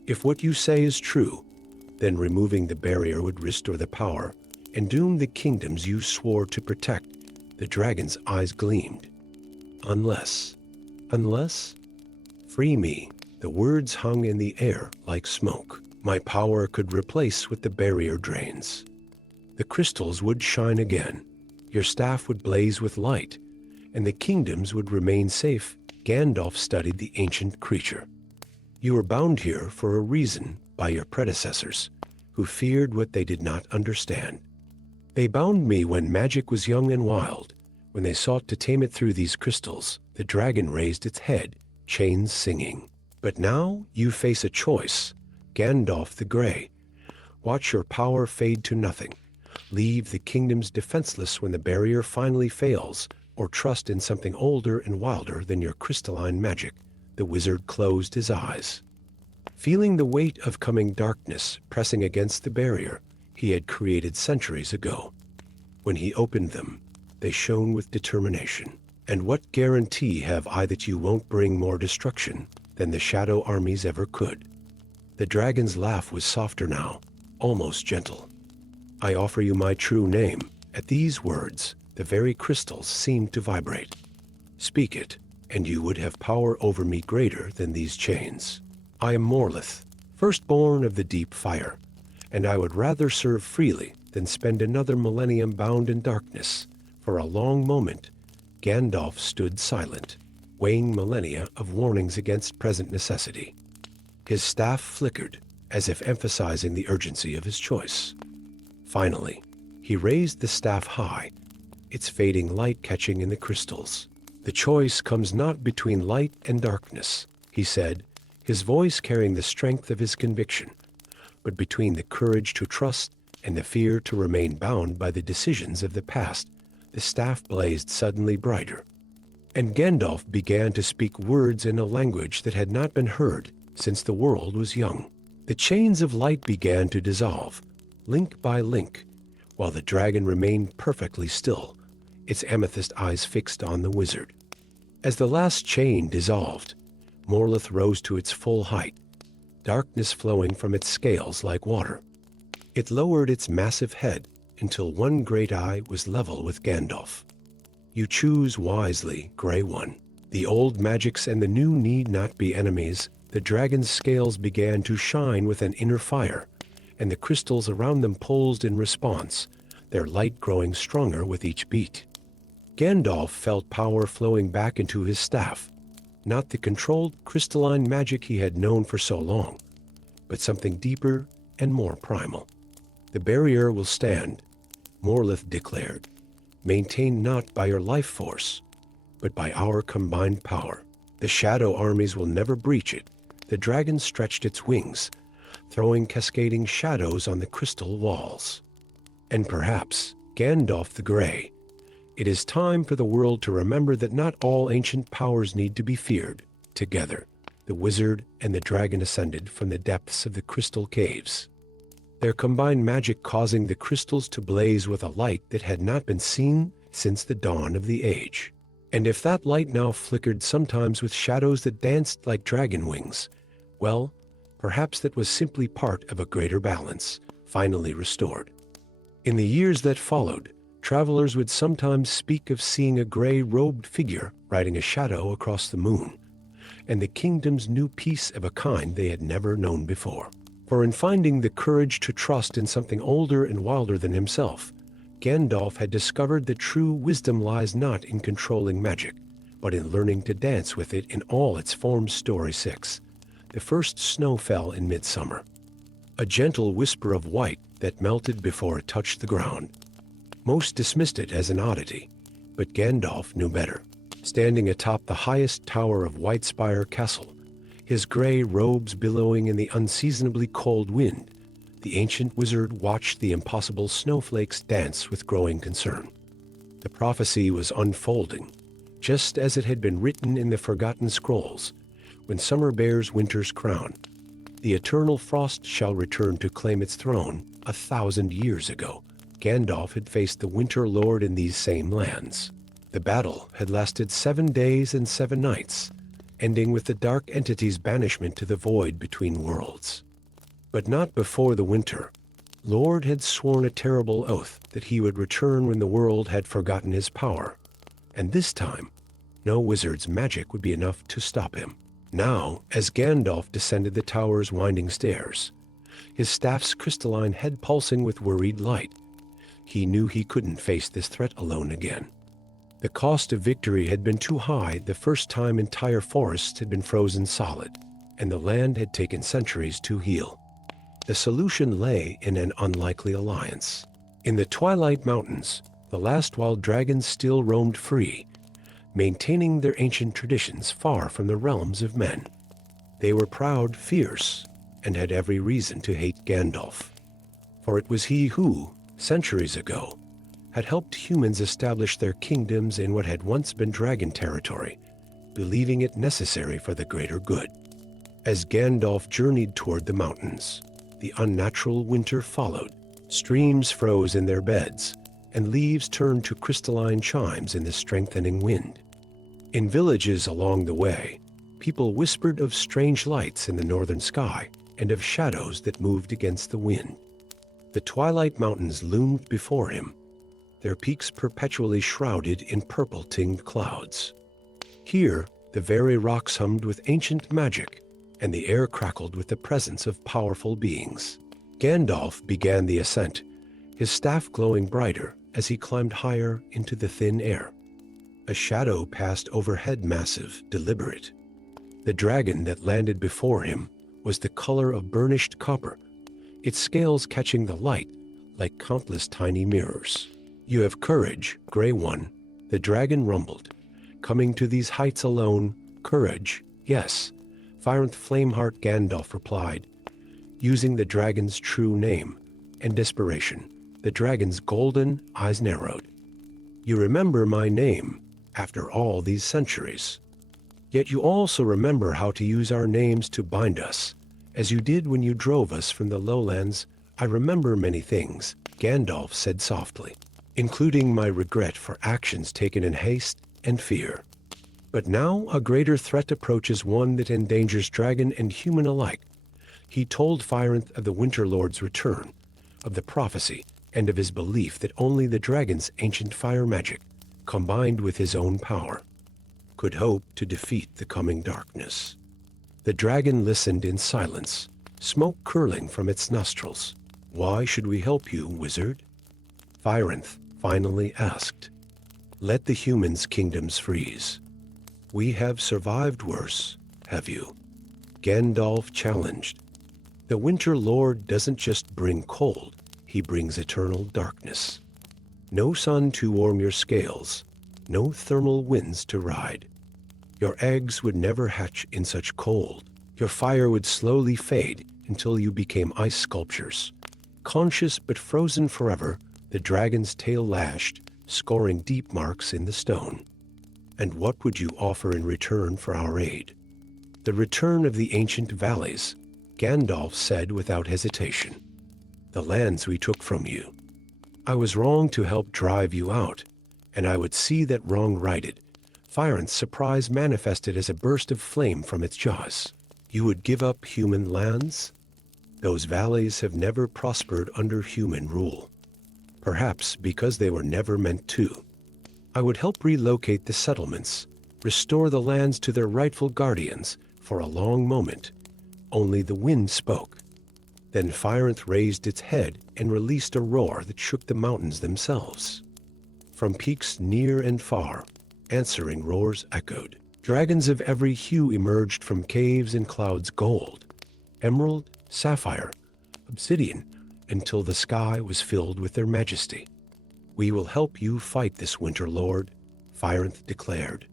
"If what you say is true, then removing the barrier would restore the power and doom the kingdoms you swore to protect." The dragon's eyes gleamed. Unless? Free me." The words hung in the air like smoke. "My power could replace what the barrier drains. The crystals would shine again, your staff would blaze with light, and the kingdoms would remain safe." Gandalf studied the ancient creature. "You were bound here for a reason by your predecessors, who feared what they did not understand. They bound me when magic was young and wild, when they sought to tame it through these crystals." The dragon raised its head, chains singing. "But now you face a choice, Gandalf the Grey. Watch your power fade to nothing. Leave the kingdoms defenseless when the barrier finally fails, or trust in something older and wilder than your crystalline magic." The wizard closed his eyes, feeling the weight of coming darkness pressing against the barrier he had created centuries ago. When he opened them, they shone with determination. And what guarantee have I that you won't bring more destruction than the shadow armies ever could? The dragon's laugh was softer now, almost gentle. I offer you my true name. At these words, the very crystals seemed to vibrate. Speak it, and you would have power over me greater than these chains. I am Morleth, firstborn of the deep fire, and I would rather serve freely than spend another millennium bound in darkness. For a long moment, Gandalf stood silent, weighing millennia of warnings against present necessity. His staff flickered, as if emphasizing the urgency of his choice. Finally, he raised the staff high, its fading light catching in the crystals. The choice comes not between light and darkness, he said, his voice carrying the strength of his conviction, but between the courage to trust and the fear to remain bound by the decisions of the past. The staff blazed suddenly brighter, and Gandalf began to speak words in a language that had not been heard since the world was young. The chains of light began to dissolve, link by link, while the dragon remained perfectly still, its amethyst eyes fixed on the wizard. As the last chain dissolved, Morleth rose to its full height, darkness flowing from its scales like water. It lowered its massive head until one great eye was level with Gandalf. You choose wisely, Grey One. The old magics and the new need not be enemies. The dragon's scales began to shine with an inner fire, and the crystals around them pulsed in response, their light growing stronger with each beat. Gandalf felt power flowing back into his staff, not the controlled crystalline magic he had known for so long, but something deeper and more primal. The barrier will stand, Morleth declared, maintained not by your life force, but by our combined power. The shadow armies will never breach it. The dragon stretched its wings, throwing cascading shadows on the crystal walls. And perhaps, Gandalf the Grey, it is time for the world to remember that not all ancient powers need to be feared. Together, the wizard and the dragon ascended from the depths of the crystal caves, their combined magic causing the crystals to blaze with a light that had not been seen since the dawn of the age. And if that light now flickered sometimes with shadows that danced like dragon wings, well, perhaps that was simply part of a greater balance, finally restored. In the years that followed, travelers would sometimes speak of seeing a gray-robed figure riding a shadow across the moon, and the kingdom's new peace of a kind they had never known before. For in finding the courage to trust in something older and wilder than himself, Gandalf had discovered that true wisdom lies not in controlling magic, but in learning to dance with it in all its forms. Story 6. The first snow fell in midsummer, a gentle whisper of white that melted before it touched the ground. Most dismissed it as an oddity, but Gandalf knew better. Standing atop the highest tower of Whitespire Castle, his gray robes billowing in the unseasonably cold wind, the ancient wizard watched the impossible snowflakes dance with growing concern. The prophecy was unfolding, just as it had been written in the forgotten scrolls. When summer bears winter's crown, the eternal frost shall return to claim its throne. 1,000 years ago, Gandalf had faced the Winter Lord in these same lands. The battle had lasted 7 days and 7 nights, ending with the dark entity's banishment to the void between worlds. But not before the winter. Lord had sworn a terrible oath that he would return when the world had forgotten his power. And this time, no wizard's magic would be enough to stop him. Now, as Gandalf descended the tower's winding stairs, his staff's crystalline head pulsing with worried light, he knew he couldn't face this threat alone again. The cost of victory had been too high the first time entire forests had been frozen solid, and the land had taken centuries to heal. The solution lay in an unlikely alliance. In the Twilight Mountains, the last wild dragons still roamed free, maintaining their ancient traditions far from the realms of men. They were proud, fierce, and had every reason to hate Gandalf. For it was he who, centuries ago, had helped humans establish their kingdoms in what had once been dragon territory, believing it necessary for the greater good. As Gandalf journeyed toward the mountains, the unnatural winter followed. Streams froze in their beds, and leaves turned to crystalline chimes in the strengthening wind. In villages along the way, people whispered of strange lights in the northern sky and of shadows that moved against the wind. The twilight mountains loomed before him, their peaks perpetually shrouded in purple-tinged clouds. Here, the very rocks hummed with ancient magic, and the air crackled with the presence of powerful beings. Gandalf began the ascent, his staff glowing brighter as he climbed higher into the thin air. A shadow passed overhead, massive, deliberate. The dragon that landed before him was the color of burnished copper, its scales catching the light like countless tiny mirrors. "You have courage, Grey One," the dragon rumbled. "Coming to these heights alone, courage, yes," Firenth Flameheart Gandalf replied, using the dragon's true name, and desperation. The dragon's golden eyes narrowed. "You remember my name after all these centuries. Yet you also remember how to use our names to bind us, as you did when you drove us from the lowlands." "I remember many things," Gandalf said softly, "including my regret for actions taken in haste and fear. But now a greater threat approaches, one that endangers dragon and human alike." He told Firenth of the Winter Lord's return, of the prophecy, and of his belief that only the dragon's ancient fire magic, combined with his own power, could hope to defeat the coming darkness. The dragon listened in silence, smoke curling from its nostrils. "Why should we help you, wizard?" Firenth finally asked. "Let the humans' kingdoms freeze. We have survived worse, have you?" Gandalf challenged. "The Winter Lord doesn't just bring cold, he brings eternal darkness. No sun to warm your scales, no thermal winds to ride. Your eggs would never hatch in such cold. Your fire would slowly fade until you became ice sculptures. Conscious but frozen forever," the dragon's tail lashed, scoring deep marks in the stone. "And what would you offer in return for our aid?" "The return of the ancient valleys," Gandalf said without hesitation. "The lands we took from you. I was wrong to help drive you out, and I would see that wrong righted." Firenth's surprise manifested as a burst of flame from its jaws. "You would give up human lands? Those valleys have never prospered under human rule. Perhaps because they were never meant to. I would help relocate the settlements, restore the lands to their rightful guardians." For a long moment, only the wind spoke. Then Firenth raised its head and released a roar that shook the mountains themselves. From peaks near and far, answering roars echoed. Dragons of every hue emerged from caves and clouds, gold, emerald, sapphire, obsidian, until the sky was filled with their majesty. "We will help you fight this Winter Lord," Firenth declared.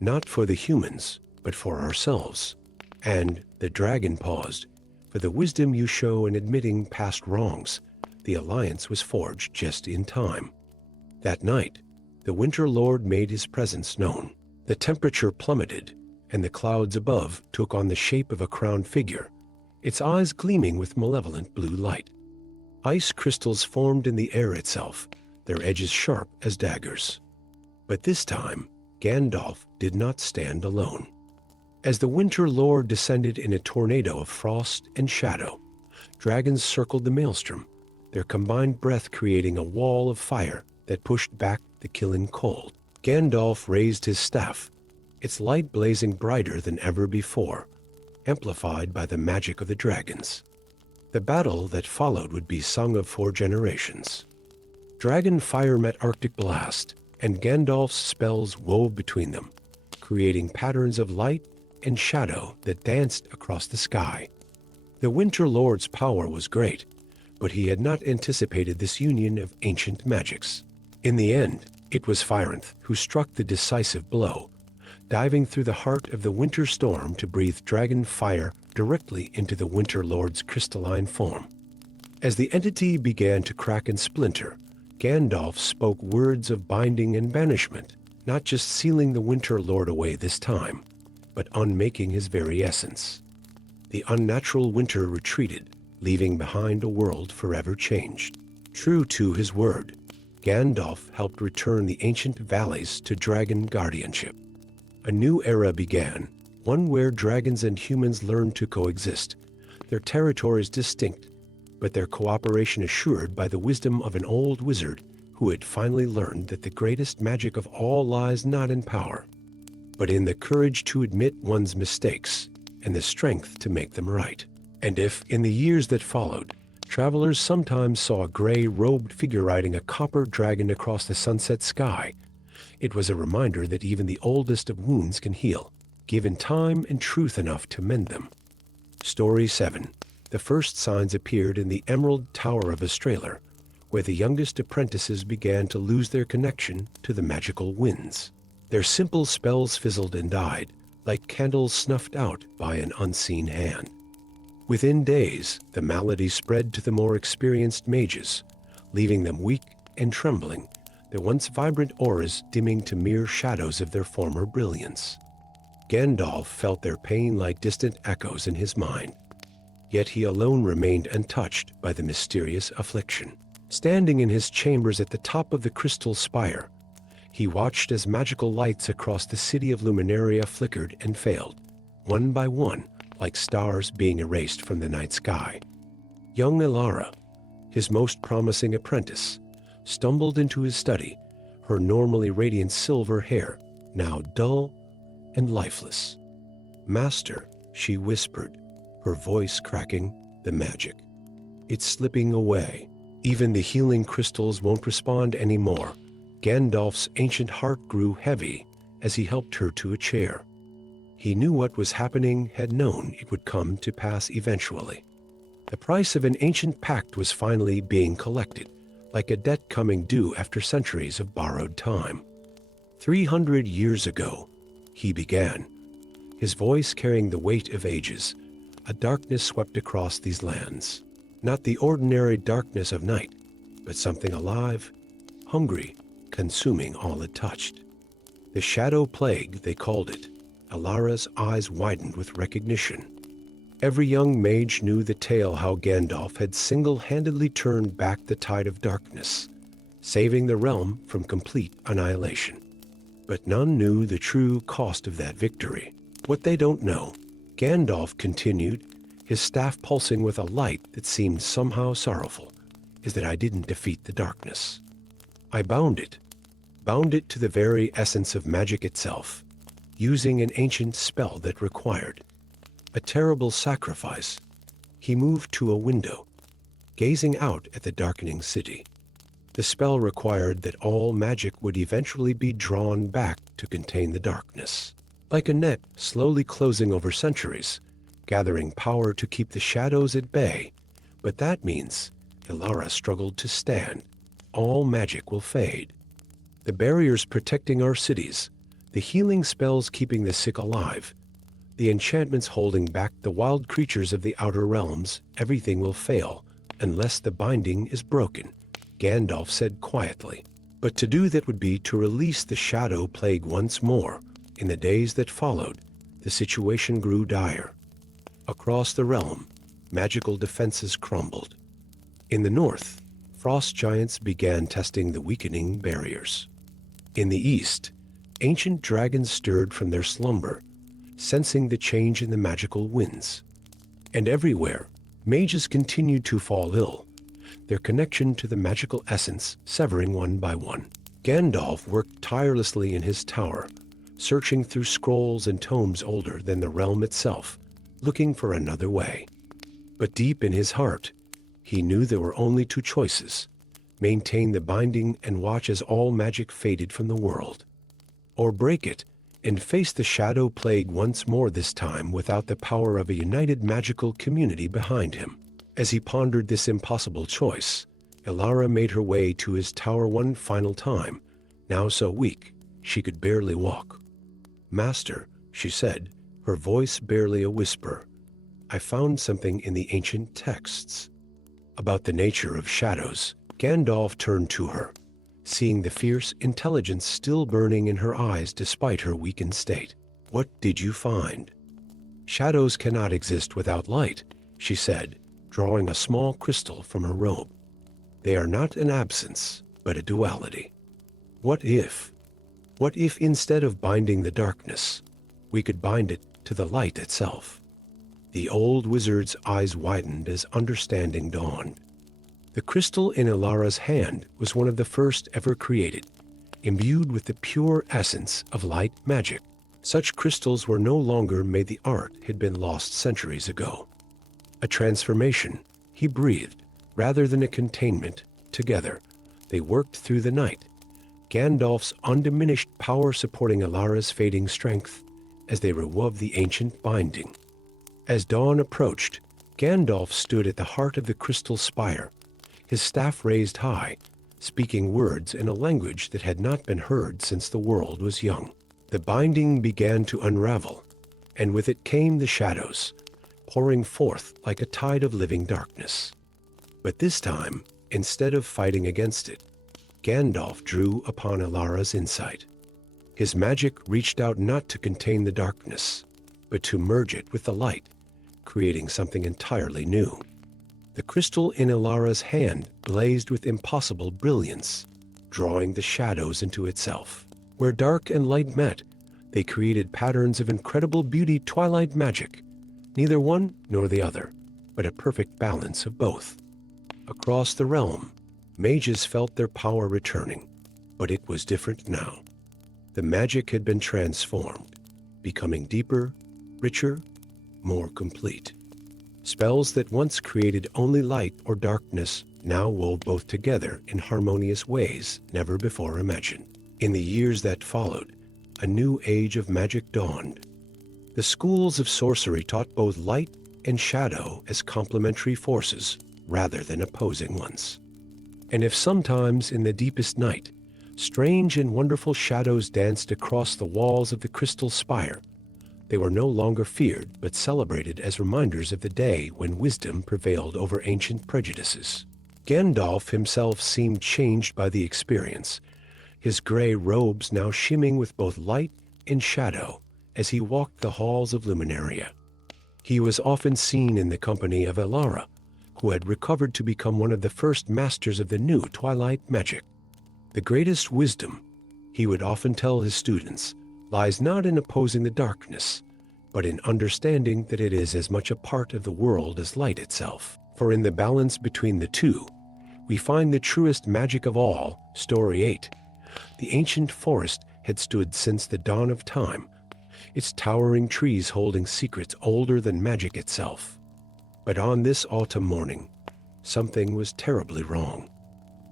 "Not for the humans, but for ourselves." And the dragon paused. "For the wisdom you show in admitting past wrongs." The alliance was forged just in time. That night, the Winter Lord made his presence known. The temperature plummeted, and the clouds above took on the shape of a crowned figure, its eyes gleaming with malevolent blue light. Ice crystals formed in the air itself, their edges sharp as daggers. But this time, Gandalf did not stand alone. As the Winter Lord descended in a tornado of frost and shadow, dragons circled the maelstrom, their combined breath creating a wall of fire that pushed back the killing cold. Gandalf raised his staff, its light blazing brighter than ever before, amplified by the magic of the dragons. The battle that followed would be sung of for generations. Dragon fire met Arctic blast, and Gandalf's spells wove between them, creating patterns of light and shadow that danced across the sky. The Winter Lord's power was great, but he had not anticipated this union of ancient magics. In the end, it was Firenth who struck the decisive blow, diving through the heart of the winter storm to breathe dragon fire directly into the Winter Lord's crystalline form. As the entity began to crack and splinter, Gandalf spoke words of binding and banishment, not just sealing the Winter Lord away this time, but unmaking his very essence. The unnatural winter retreated, leaving behind a world forever changed. True to his word, Gandalf helped return the ancient valleys to dragon guardianship. A new era began, one where dragons and humans learned to coexist, their territories distinct, but their cooperation assured by the wisdom of an old wizard who had finally learned that the greatest magic of all lies not in power, but in the courage to admit one's mistakes and the strength to make them right. And if, in the years that followed, travelers sometimes saw a gray-robed figure riding a copper dragon across the sunset sky, it was a reminder that even the oldest of wounds can heal, given time and truth enough to mend them. Story 7. The first signs appeared in the Emerald Tower of Australia, where the youngest apprentices began to lose their connection to the magical winds. Their simple spells fizzled and died, like candles snuffed out by an unseen hand. Within days, the malady spread to the more experienced mages, leaving them weak and trembling, their once vibrant auras dimming to mere shadows of their former brilliance. Gandalf felt their pain like distant echoes in his mind, yet he alone remained untouched by the mysterious affliction. Standing in his chambers at the top of the crystal spire, he watched as magical lights across the city of Luminaria flickered and failed, one by one, like stars being erased from the night sky. Young Elara, his most promising apprentice, stumbled into his study, her normally radiant silver hair now dull and lifeless. "Master," she whispered, her voice cracking, "the magic. It's slipping away. Even the healing crystals won't respond anymore." Gandalf's ancient heart grew heavy as he helped her to a chair. He knew what was happening, had known it would come to pass eventually. The price of an ancient pact was finally being collected, like a debt coming due after centuries of borrowed time. 300 years ago, he began, his voice carrying the weight of ages. A darkness swept across these lands. Not the ordinary darkness of night, but something alive, hungry, consuming all it touched. The Shadow Plague, they called it. Elara's eyes widened with recognition. Every young mage knew the tale how Gandalf had single-handedly turned back the tide of darkness, saving the realm from complete annihilation. But none knew the true cost of that victory. "What they don't know," Gandalf continued, his staff pulsing with a light that seemed somehow sorrowful, "is that I didn't defeat the darkness. I bound it to the very essence of magic itself, using an ancient spell that required a terrible sacrifice." He moved to a window, gazing out at the darkening city. The spell required that all magic would eventually be drawn back to contain the darkness, like a net slowly closing over centuries, gathering power to keep the shadows at bay. But that means, Elara struggled to stand, all magic will fade. The barriers protecting our cities, the healing spells keeping the sick alive, the enchantments holding back the wild creatures of the outer realms, everything will fail unless the binding is broken, Gandalf said quietly. But to do that would be to release the Shadow Plague once more. In the days that followed, the situation grew dire. Across the realm, magical defenses crumbled. In the north, frost giants began testing the weakening barriers. In the east, ancient dragons stirred from their slumber, sensing the change in the magical winds. And everywhere, mages continued to fall ill, their connection to the magical essence severing one by one. Gandalf worked tirelessly in his tower, searching through scrolls and tomes older than the realm itself, looking for another way. But deep in his heart, he knew there were only two choices: maintain the binding and watch as all magic faded from the world, or break it and face the Shadow Plague once more, this time without the power of a united magical community behind him. As he pondered this impossible choice, Elara made her way to his tower one final time, now so weak she could barely walk. "Master," she said, her voice barely a whisper, "I found something in the ancient texts about the nature of shadows." Gandalf turned to her, seeing the fierce intelligence still burning in her eyes despite her weakened state. "What did you find?" "Shadows cannot exist without light," she said, drawing a small crystal from her robe. "They are not an absence, but a duality. What if What if instead of binding the darkness, we could bind it to the light itself? The old wizard's eyes widened as understanding dawned. The crystal in Elara's hand was one of the first ever created, imbued with the pure essence of light magic. Such crystals were no longer made, the art had been lost centuries ago. A transformation, he breathed, rather than a containment. Together, they worked through the night, Gandalf's undiminished power supporting Elara's fading strength as they rewove the ancient binding. As dawn approached, Gandalf stood at the heart of the crystal spire, his staff raised high, speaking words in a language that had not been heard since the world was young. The binding began to unravel, and with it came the shadows, pouring forth like a tide of living darkness. But this time, instead of fighting against it, Gandalf drew upon Elara's insight. His magic reached out not to contain the darkness, but to merge it with the light, creating something entirely new. The crystal in Elara's hand blazed with impossible brilliance, drawing the shadows into itself. Where dark and light met, they created patterns of incredible beauty, twilight magic. Neither one nor the other, but a perfect balance of both. Across the realm, mages felt their power returning, but it was different now. The magic had been transformed, becoming deeper, richer, more complete. Spells that once created only light or darkness now wove both together in harmonious ways never before imagined. In the years that followed, a new age of magic dawned. The schools of sorcery taught both light and shadow as complementary forces rather than opposing ones. And if sometimes in the deepest night, strange and wonderful shadows danced across the walls of the crystal spire, they were no longer feared but celebrated as reminders of the day when wisdom prevailed over ancient prejudices. Gandalf himself seemed changed by the experience, his gray robes now shimmering with both light and shadow as he walked the halls of Luminaria. He was often seen in the company of Elara, who had recovered to become one of the first masters of the new twilight magic. The greatest wisdom, he would often tell his students, lies not in opposing the darkness, but in understanding that it is as much a part of the world as light itself. For in the balance between the two, we find the truest magic of all. Story 8. The ancient forest had stood since the dawn of time, its towering trees holding secrets older than magic itself. But on this autumn morning, something was terribly wrong.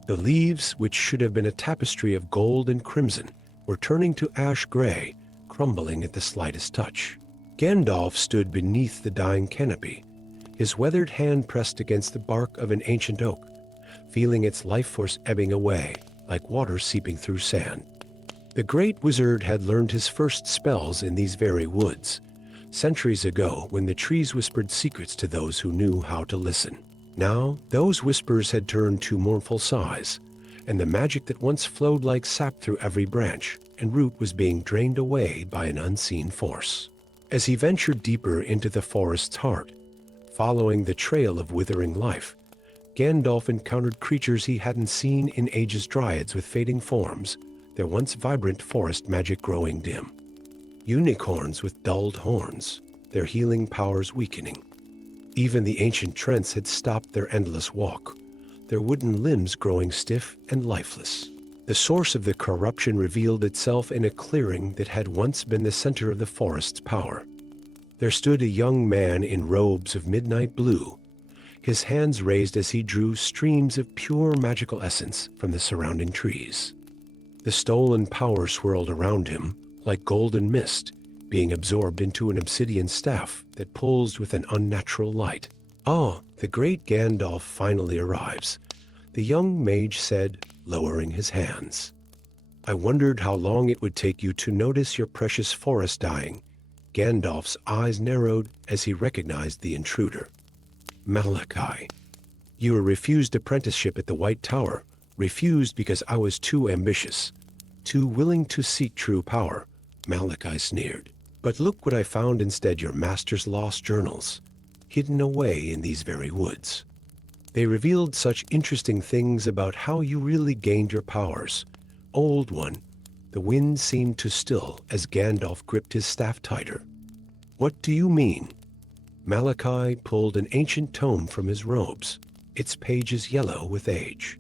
The leaves, which should have been a tapestry of gold and crimson, were turning to ash gray, crumbling at the slightest touch. Gandalf stood beneath the dying canopy, his weathered hand pressed against the bark of an ancient oak, feeling its life force ebbing away, like water seeping through sand. The great wizard had learned his first spells in these very woods, centuries ago when the trees whispered secrets to those who knew how to listen. Now, those whispers had turned to mournful sighs, and the magic that once flowed like sap through every branch and root was being drained away by an unseen force. As he ventured deeper into the forest's heart, following the trail of withering life, Gandalf encountered creatures he hadn't seen in ages, dryads with fading forms, their once vibrant forest magic growing dim. Unicorns with dulled horns, their healing powers weakening. Even the ancient trents had stopped their endless walk, their wooden limbs growing stiff and lifeless. The source of the corruption revealed itself in a clearing that had once been the center of the forest's power. There stood a young man in robes of midnight blue, his hands raised as he drew streams of pure magical essence from the surrounding trees. The stolen power swirled around him like golden mist, being absorbed into an obsidian staff that pulsed with an unnatural light. "Ah, the great Gandalf finally arrives," the young mage said, lowering his hands. "I wondered how long it would take you to notice your precious forest dying." Gandalf's eyes narrowed as he recognized the intruder. "Malachi, you were refused apprenticeship at the White Tower, refused because I was too ambitious, too willing to seek true power," Malachi sneered. "But look what I found instead, your master's lost journals, hidden away in these very woods. They revealed such interesting things about how you really gained your powers. Old one, The wind seemed to still as Gandalf gripped his staff tighter. "What do you mean?" Malachi pulled an ancient tome from his robes, its pages yellow with age.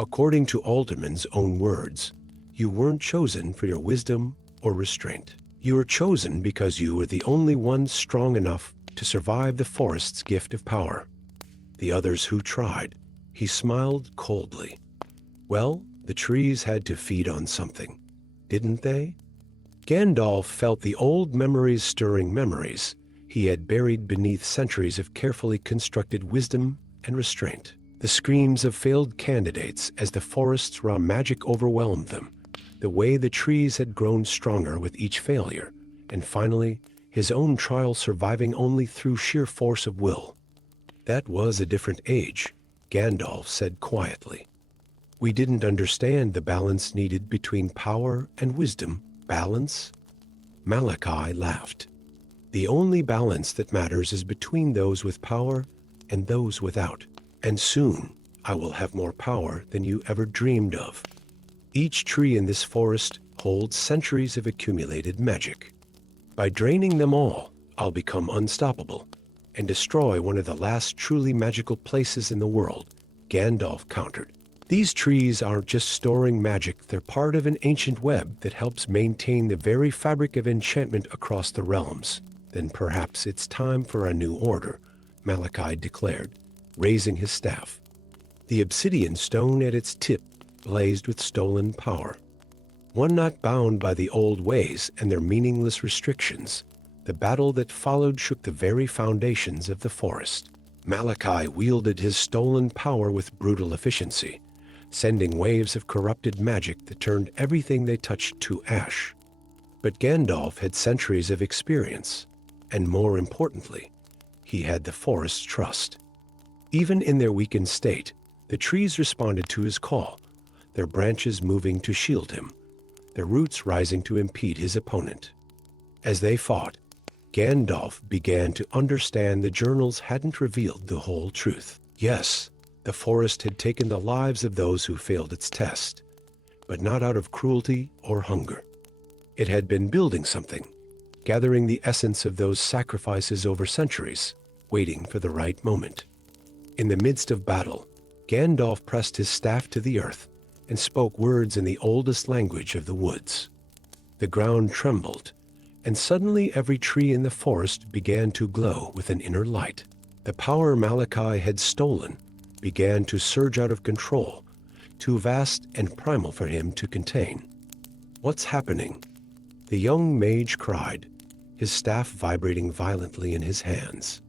"According to Alderman's own words, you weren't chosen for your wisdom or restraint. You were chosen because you were the only one strong enough to survive the forest's gift of power. The others who tried," he smiled coldly. "Well, the trees had to feed on something, didn't they?" Gandalf felt the old memories stirring memories he had buried beneath centuries of carefully constructed wisdom and restraint. The screams of failed candidates as the forest's raw magic overwhelmed them, the way the trees had grown stronger with each failure, and finally, his own trial surviving only through sheer force of will. "That was a different age," Gandalf said quietly. "We didn't understand the balance needed between power and wisdom." "Balance?" Malachi laughed. "The only balance that matters is between those with power and those without. And soon, I will have more power than you ever dreamed of. Each tree in this forest holds centuries of accumulated magic. By draining them all, I'll become unstoppable and destroy one of the last truly magical places in the world," Gandalf countered. "These trees aren't just storing magic, they're part of an ancient web that helps maintain the very fabric of enchantment across the realms." "Then perhaps it's time for a new order," Malachi declared, raising his staff. The obsidian stone at its tip blazed with stolen power. One not bound by the old ways and their meaningless restrictions. The battle that followed shook the very foundations of the forest. Malachi wielded his stolen power with brutal efficiency, sending waves of corrupted magic that turned everything they touched to ash. But Gandalf had centuries of experience, and more importantly, he had the forest's trust. Even in their weakened state, the trees responded to his call, their branches moving to shield him, their roots rising to impede his opponent. As they fought, Gandalf began to understand the journals hadn't revealed the whole truth. Yes, the forest had taken the lives of those who failed its test, but not out of cruelty or hunger. It had been building something, gathering the essence of those sacrifices over centuries, waiting for the right moment. In the midst of battle, Gandalf pressed his staff to the earth and spoke words in the oldest language of the woods. The ground trembled, and suddenly every tree in the forest began to glow with an inner light. The power Malachi had stolen began to surge out of control, too vast and primal for him to contain. "What's happening?" the young mage cried, his staff vibrating violently in his hands.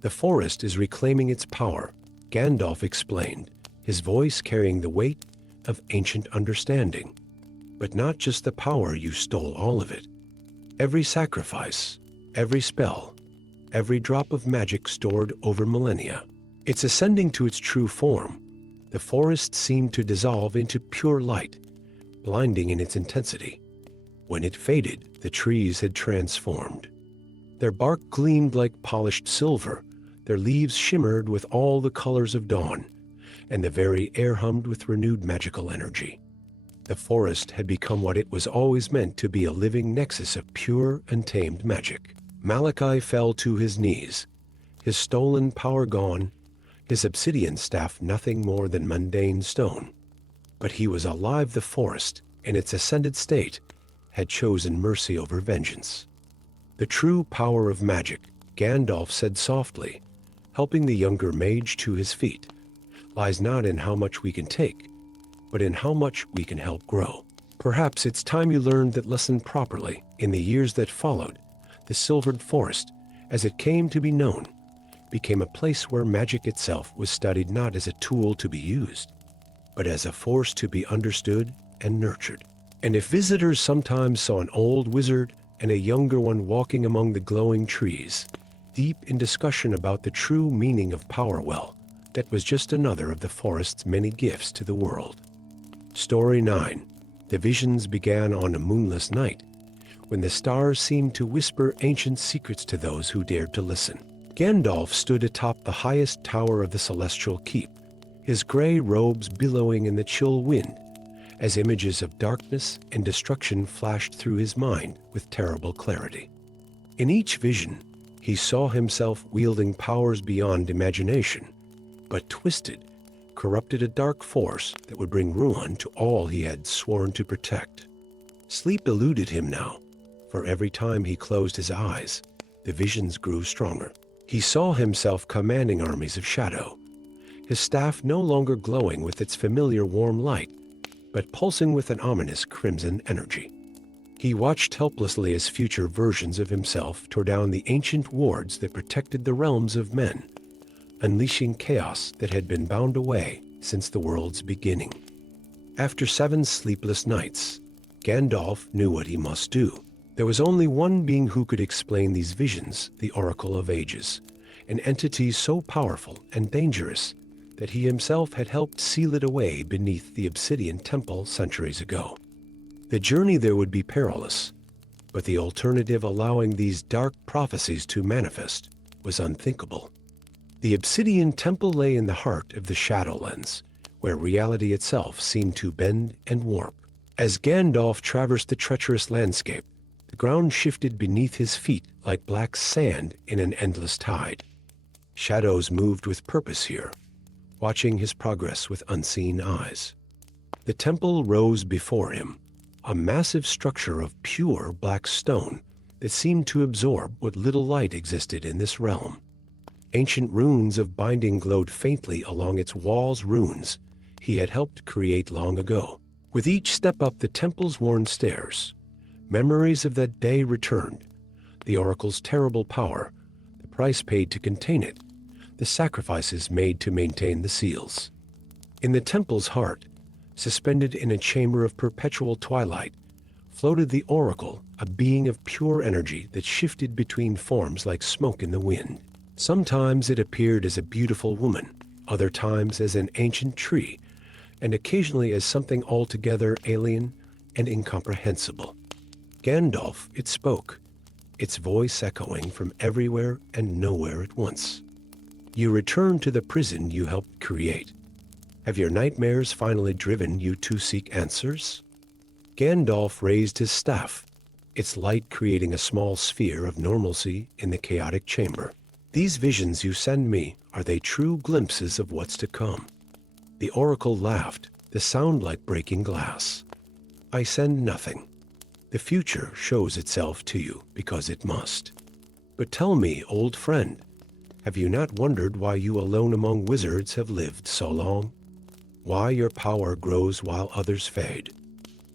"The forest is reclaiming its power," Gandalf explained, his voice carrying the weight of ancient understanding. "But not just the power, you stole all of it. Every sacrifice, every spell, every drop of magic stored over millennia. It's ascending to its true form." The forest seemed to dissolve into pure light, blinding in its intensity. When it faded, the trees had transformed. Their bark gleamed like polished silver, their leaves shimmered with all the colors of dawn, and the very air hummed with renewed magical energy. The forest had become what it was always meant to be, a living nexus of pure, untamed magic. Malachi fell to his knees, his stolen power gone, his obsidian staff nothing more than mundane stone. But he was alive. The forest, in its ascended state, had chosen mercy over vengeance. "The true power of magic," Gandalf said softly, helping the younger mage to his feet, "lies not in how much we can take, but in how much we can help grow. Perhaps it's time you learned that lesson properly." In the years that followed, the Silvered Forest, as it came to be known, became a place where magic itself was studied not as a tool to be used, but as a force to be understood and nurtured. And if visitors sometimes saw an old wizard and a younger one walking among the glowing trees, deep in discussion about the true meaning of power, well, that was just another of the forest's many gifts to the world. Story 9. The visions began on a moonless night, when the stars seemed to whisper ancient secrets to those who dared to listen. Gandalf stood atop the highest tower of the celestial keep, his gray robes billowing in the chill wind, as images of darkness and destruction flashed through his mind with terrible clarity. In each vision, he saw himself wielding powers beyond imagination, but twisted, corrupted a dark force that would bring ruin to all he had sworn to protect. Sleep eluded him now, for every time he closed his eyes, the visions grew stronger. He saw himself commanding armies of shadow, his staff no longer glowing with its familiar warm light, but pulsing with an ominous crimson energy. He watched helplessly as future versions of himself tore down the ancient wards that protected the realms of men, unleashing chaos that had been bound away since the world's beginning. After 7 sleepless nights, Gandalf knew what he must do. There was only one being who could explain these visions, the Oracle of Ages, an entity so powerful and dangerous that he himself had helped seal it away beneath the obsidian temple centuries ago. The journey there would be perilous, but the alternative allowing these dark prophecies to manifest was unthinkable. The obsidian temple lay in the heart of the Shadowlands, where reality itself seemed to bend and warp. As Gandalf traversed the treacherous landscape, the ground shifted beneath his feet like black sand in an endless tide. Shadows moved with purpose here, watching his progress with unseen eyes. The temple rose before him, a massive structure of pure black stone that seemed to absorb what little light existed in this realm. Ancient runes of binding glowed faintly along its walls, runes he had helped create long ago. With each step up the temple's worn stairs, memories of that day returned, the oracle's terrible power, the price paid to contain it, the sacrifices made to maintain the seals. In the temple's heart, suspended in a chamber of perpetual twilight, floated the oracle, a being of pure energy that shifted between forms like smoke in the wind. Sometimes it appeared as a beautiful woman, other times as an ancient tree, and occasionally as something altogether alien and incomprehensible. Gandalf, it spoke, its voice echoing from everywhere and nowhere at once. You return to the prison you helped create. Have your nightmares finally driven you to seek answers? Gandalf raised his staff, its light creating a small sphere of normalcy in the chaotic chamber. These visions you send me, are they true glimpses of what's to come? The oracle laughed, the sound like breaking glass. I send nothing. The future shows itself to you because it must. But tell me, old friend, have you not wondered why you alone among wizards have lived so long? Why your power grows while others fade?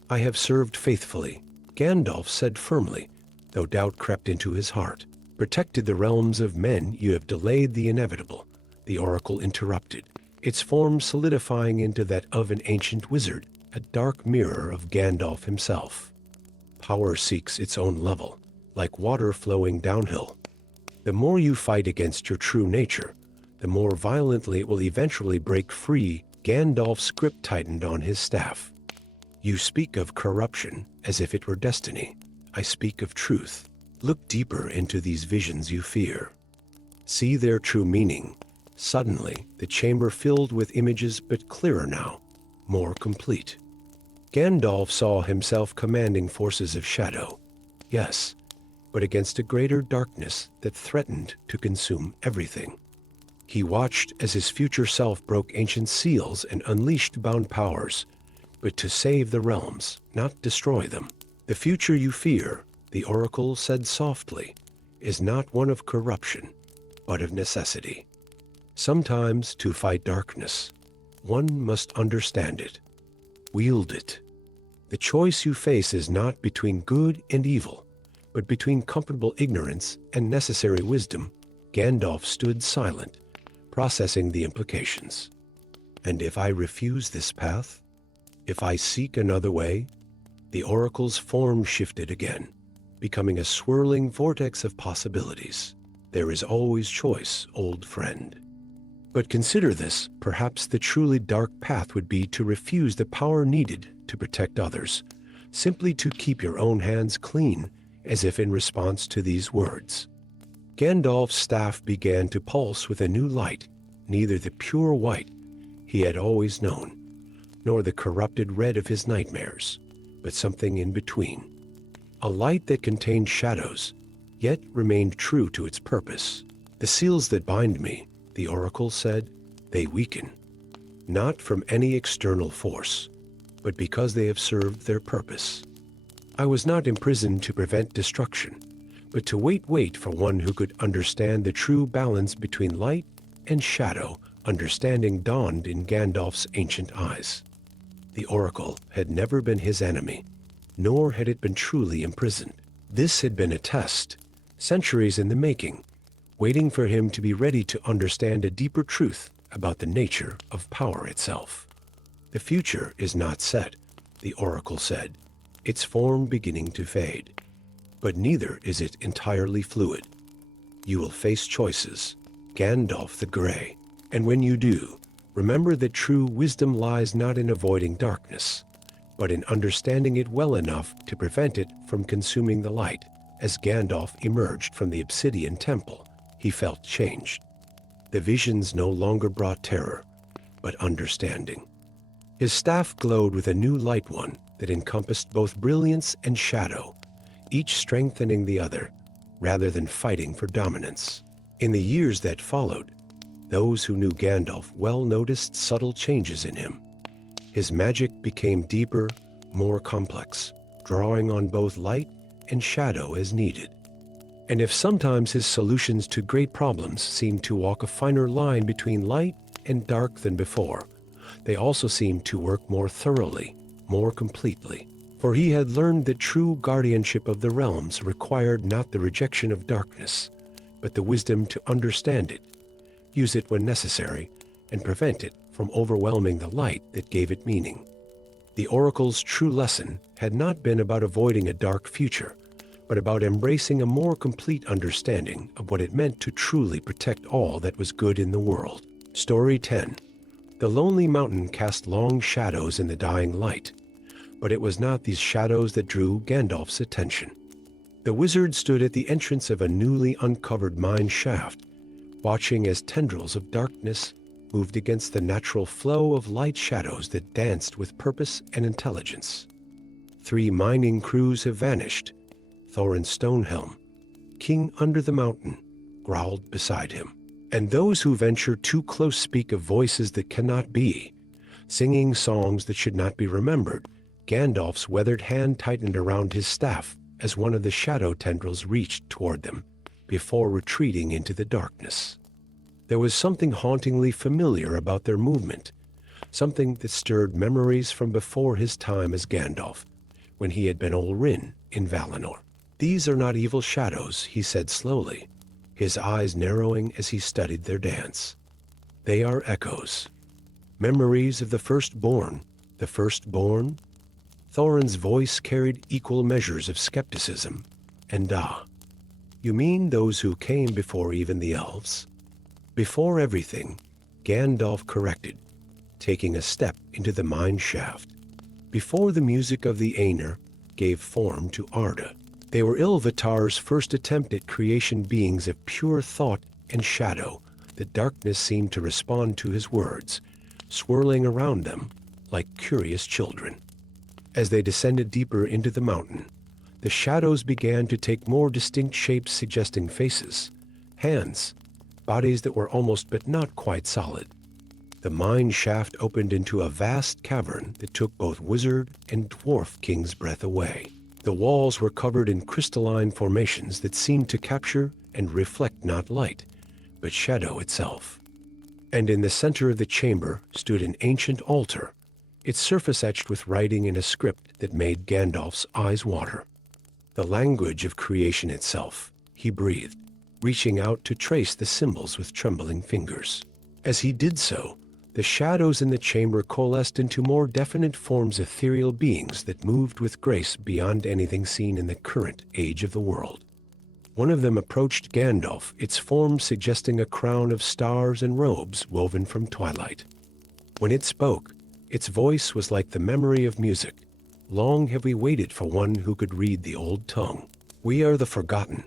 I have served faithfully, Gandalf said firmly, though doubt crept into his heart. Protected the realms of men, you have delayed the inevitable, the oracle interrupted, its form solidifying into that of an ancient wizard, a dark mirror of Gandalf himself. Power seeks its own level, like water flowing downhill. The more you fight against your true nature, the more violently it will eventually break free. Gandalf's grip tightened on his staff. You speak of corruption as if it were destiny. I speak of truth. Look deeper into these visions you fear. See their true meaning. Suddenly, the chamber filled with images, but clearer now, more complete. Gandalf saw himself commanding forces of shadow. Yes, but against a greater darkness that threatened to consume everything. He watched as his future self broke ancient seals and unleashed bound powers, but to save the realms, not destroy them. The future you fear, the oracle said softly, is not one of corruption, but of necessity. Sometimes to fight darkness, one must understand it, wield it. The choice you face is not between good and evil, but between comfortable ignorance and necessary wisdom. Gandalf stood silent, processing the implications. And if I refuse this path, if I seek another way, the oracle's form shifted again, becoming a swirling vortex of possibilities. There is always choice, old friend. But consider this, perhaps the truly dark path would be to refuse the power needed to protect others, simply to keep your own hands clean, as if in response to these words. Gandalf's staff began to pulse with a new light, neither the pure white he had always known, nor the corrupted red of his nightmares, but something in between. A light that contained shadows, yet remained true to its purpose. The seals that bind me, the oracle said, they weaken, not from any external force, but because they have served their purpose. I was not imprisoned to prevent destruction, but to wait for one who could understand the true balance between light and shadow. Understanding dawned in Gandalf's ancient eyes. The oracle had never been his enemy, nor had it been truly imprisoned. This had been a test, centuries in the making, waiting for him to be ready to understand a deeper truth about the nature of power itself. The future is not set, the oracle said, its form beginning to fade. But neither is it entirely fluid. You will face choices, Gandalf the Grey, and when you do, remember that true wisdom lies not in avoiding darkness, but in understanding it well enough to prevent it from consuming the light. As Gandalf emerged from the obsidian temple, he felt changed. The visions no longer brought terror, but understanding. His staff glowed with a new light one that encompassed both brilliance and shadow, each strengthening the other, rather than fighting for dominance. In the years that followed, those who knew Gandalf well noticed subtle changes in him. His magic became deeper, more complex, drawing on both light and shadow as needed. And if sometimes his solutions to great problems seemed to walk a finer line between light and dark than before, they also seemed to work more thoroughly, more completely. For he had learned that true guardianship of the realms required not the rejection of darkness, but the wisdom to understand it, use it when necessary, and prevent it from overwhelming the light that gave it meaning. The oracle's true lesson had not been about avoiding a dark future, but about embracing a more complete understanding of what it meant to truly protect all that was good in the world. Story 10. The lonely mountain cast long shadows in the dying light, but it was not these shadows that drew Gandalf's attention. The wizard stood at the entrance of a newly uncovered mine shaft, watching as tendrils of darkness moved against the natural flow of light shadows that danced with purpose and intelligence. 3 mining crews have vanished. Thorin Stonehelm, king under the mountain, growled beside him. And those who venture too close speak of voices that cannot be, singing songs that should not be remembered. Gandalf's weathered hand tightened around his staff as one of the shadow tendrils reached toward them, before retreating into the darkness. There was something hauntingly familiar about their movement, something that stirred memories from before his time as Gandalf, when he had been Olrin in Valinor. These are not evil shadows, he said slowly, his eyes narrowing as he studied their dance. They are echoes, memories of the firstborn. The firstborn? Thorin's voice carried equal measures of skepticism and awe. You mean those who came before even the elves? Before everything, Gandalf corrected, taking a step into the mine shaft. Before the music of the Aenir gave form to Arda, they were Ilvatar's first attempt at creation, beings of pure thought and shadow. The darkness seemed to respond to his words, swirling around them like curious children. As they descended deeper into the mountain, the shadows began to take more distinct shapes, suggesting faces, hands, bodies that were almost but not quite solid. The mine shaft opened into a vast cavern that took both wizard and dwarf king's breath away. The walls were covered in crystalline formations that seemed to capture and reflect not light, but shadow itself. And in the center of the chamber stood an ancient altar, its surface etched with writing in a script that made Gandalf's eyes water. The language of creation itself, he breathed, reaching out to trace the symbols with trembling fingers. As he did so, the shadows in the chamber coalesced into more definite forms, ethereal beings that moved with grace beyond anything seen in the current age of the world. One of them approached Gandalf, its form suggesting a crown of stars and robes woven from twilight. When it spoke, its voice was like the memory of music. Long have we waited for one who could read the old tongue. We are the forgotten,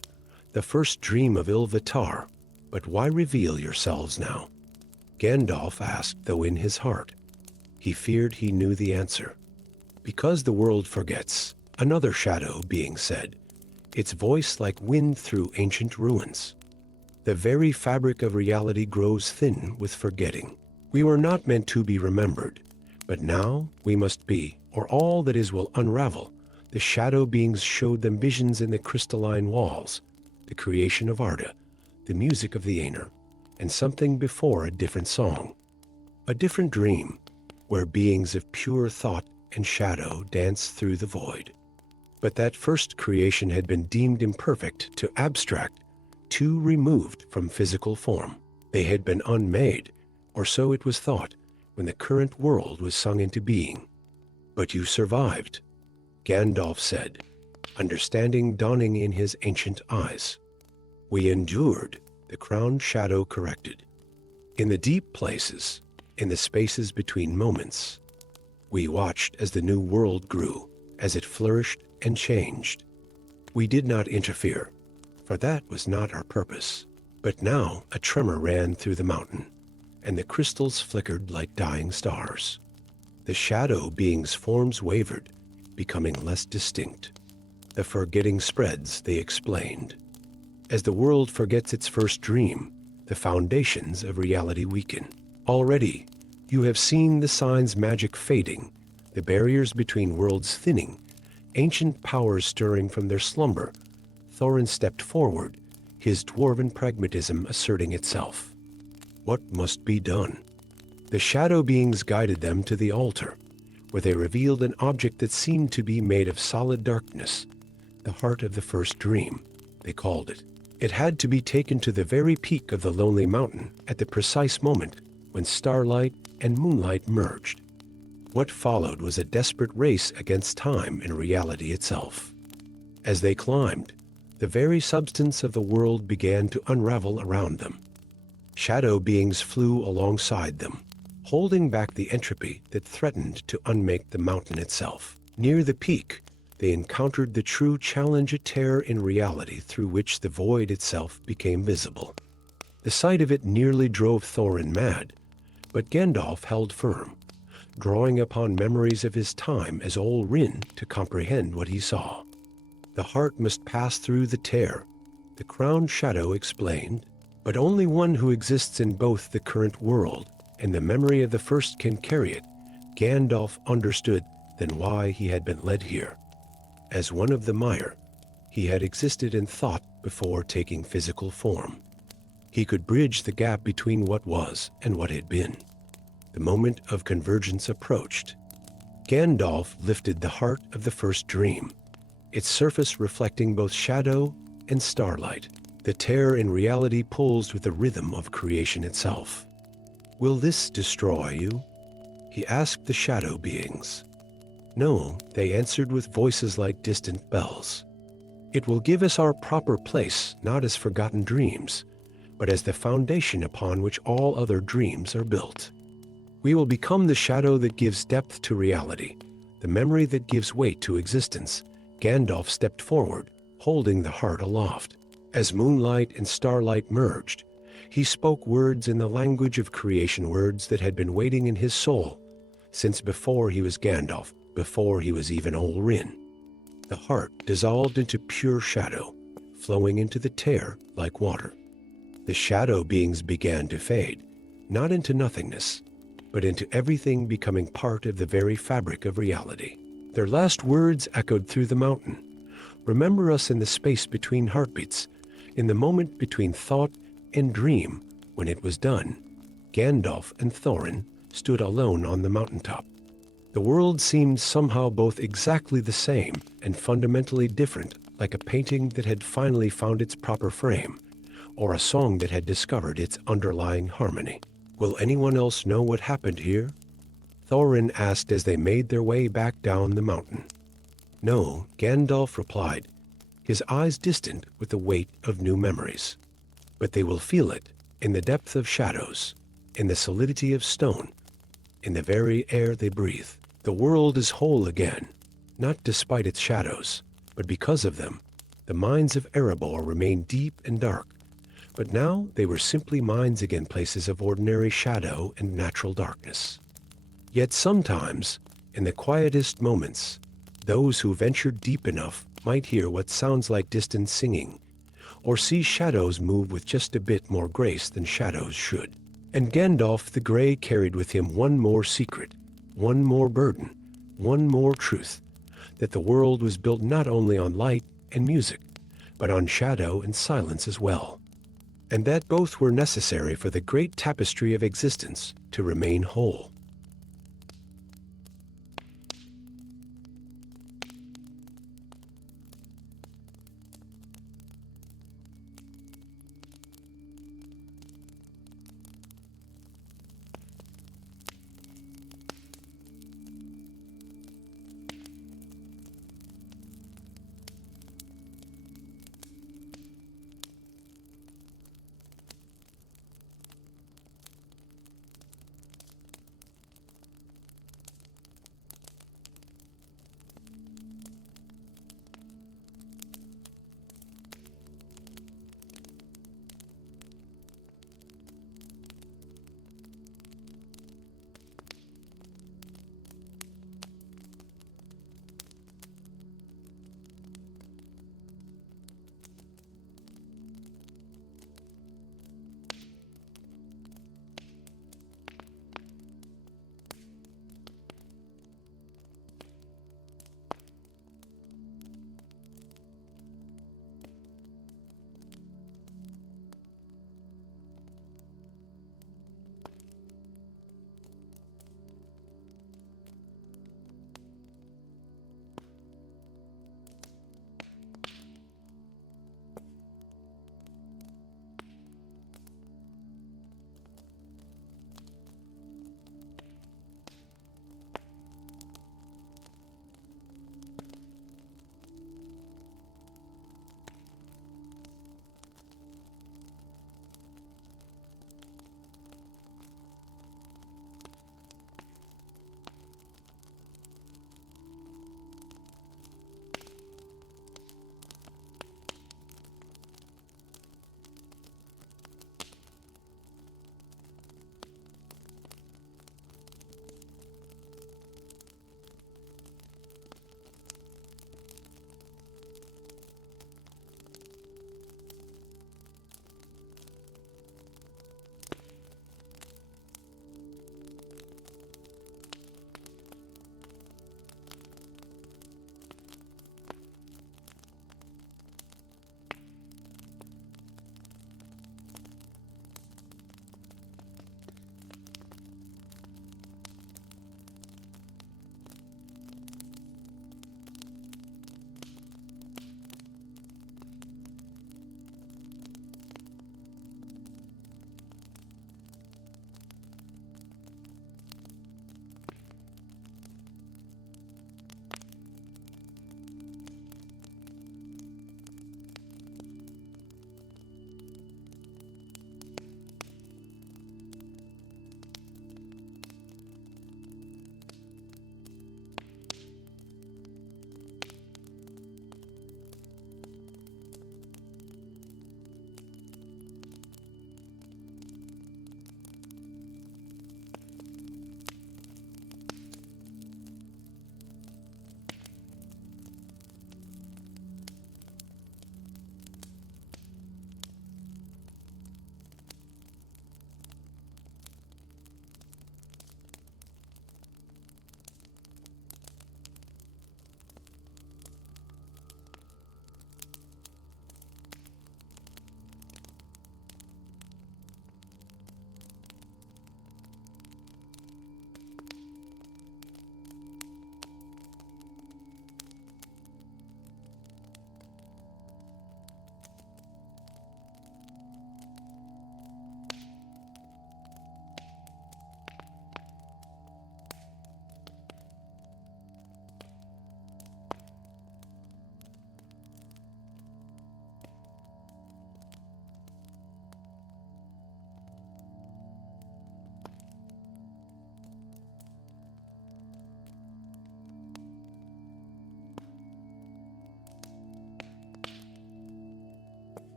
the first dream of Ilvatar, but why reveal yourselves now? Gandalf asked, though in his heart, He feared he knew the answer. Because the world forgets, another shadow being said, its voice like wind through ancient ruins. The very fabric of reality grows thin with forgetting. We were not meant to be remembered, but now we must be, or all that is will unravel. The shadow beings showed them visions in the crystalline walls, the creation of Arda, the music of the Aner, and something before a different song. A different dream, where beings of pure thought and shadow dance through the void. But that first creation had been deemed imperfect to abstract, too removed from physical form. They had been unmade, or so it was thought, when the current world was sung into being. But you survived, Gandalf said, understanding dawning in his ancient eyes. We endured, the crowned shadow corrected. In the deep places, in the spaces between moments, we watched as the new world grew, as it flourished and changed. We did not interfere, for that was not our purpose. But now a tremor ran through the mountain, and the crystals flickered like dying stars. The shadow beings' forms wavered, becoming less distinct. The forgetting spreads, they explained. As the world forgets its first dream, the foundations of reality weaken. Already, you have seen the signs magic fading, the barriers between worlds thinning, ancient powers stirring from their slumber. Thorin stepped forward, his dwarven pragmatism asserting itself. What must be done? The shadow beings guided them to the altar, where they revealed an object that seemed to be made of solid darkness, the heart of the first dream, they called it. It had to be taken to the very peak of the lonely mountain at the precise moment when starlight and moonlight merged. What followed was a desperate race against time and reality itself. As they climbed, the very substance of the world began to unravel around them. Shadow beings flew alongside them, holding back the entropy that threatened to unmake the mountain itself. Near the peak, they encountered the true challenge, a tear in reality through which the void itself became visible. The sight of it nearly drove Thorin mad, but Gandalf held firm, drawing upon memories of his time as Ol Rin to comprehend what he saw. The heart must pass through the tear, the crowned shadow explained, but only one who exists in both the current world and the memory of the first can carry it. Gandalf understood then why he had been led here. As one of the Mire, he had existed in thought before taking physical form. He could bridge the gap between what was and what had been. The moment of convergence approached. Gandalf lifted the heart of the first dream, its surface reflecting both shadow and starlight. The tear in reality pulsed with the rhythm of creation itself. Will this destroy you? He asked the shadow beings. No, they answered with voices like distant bells. It will give us our proper place, not as forgotten dreams, but as the foundation upon which all other dreams are built. We will become the shadow that gives depth to reality, the memory that gives weight to existence. Gandalf stepped forward, holding the heart aloft. As moonlight and starlight merged, he spoke words in the language of creation, words that had been waiting in his soul since before he was Gandalf, before he was even Ol Rin. The heart dissolved into pure shadow, flowing into the tear like water. The shadow beings began to fade, not into nothingness, but into everything becoming part of the very fabric of reality. Their last words echoed through the mountain. Remember us in the space between heartbeats, in the moment between thought and dream. When it was done, Gandalf and Thorin stood alone on the mountaintop. The world seemed somehow both exactly the same and fundamentally different, like a painting that had finally found its proper frame, or a song that had discovered its underlying harmony. Will anyone else know what happened here? Thorin asked as they made their way back down the mountain. No, Gandalf replied, his eyes distant with the weight of new memories. But they will feel it in the depth of shadows, in the solidity of stone, in the very air they breathe. The world is whole again, not despite its shadows, but because of them. The minds of Erebor remained deep and dark, but now they were simply minds again, places of ordinary shadow and natural darkness. Yet sometimes, in the quietest moments, those who venture deep enough might hear what sounds like distant singing, or see shadows move with just a bit more grace than shadows should. And Gandalf the Grey carried with him one more secret, one more burden, one more truth, that the world was built not only on light and music, but on shadow and silence as well, and that both were necessary for the great tapestry of existence to remain whole.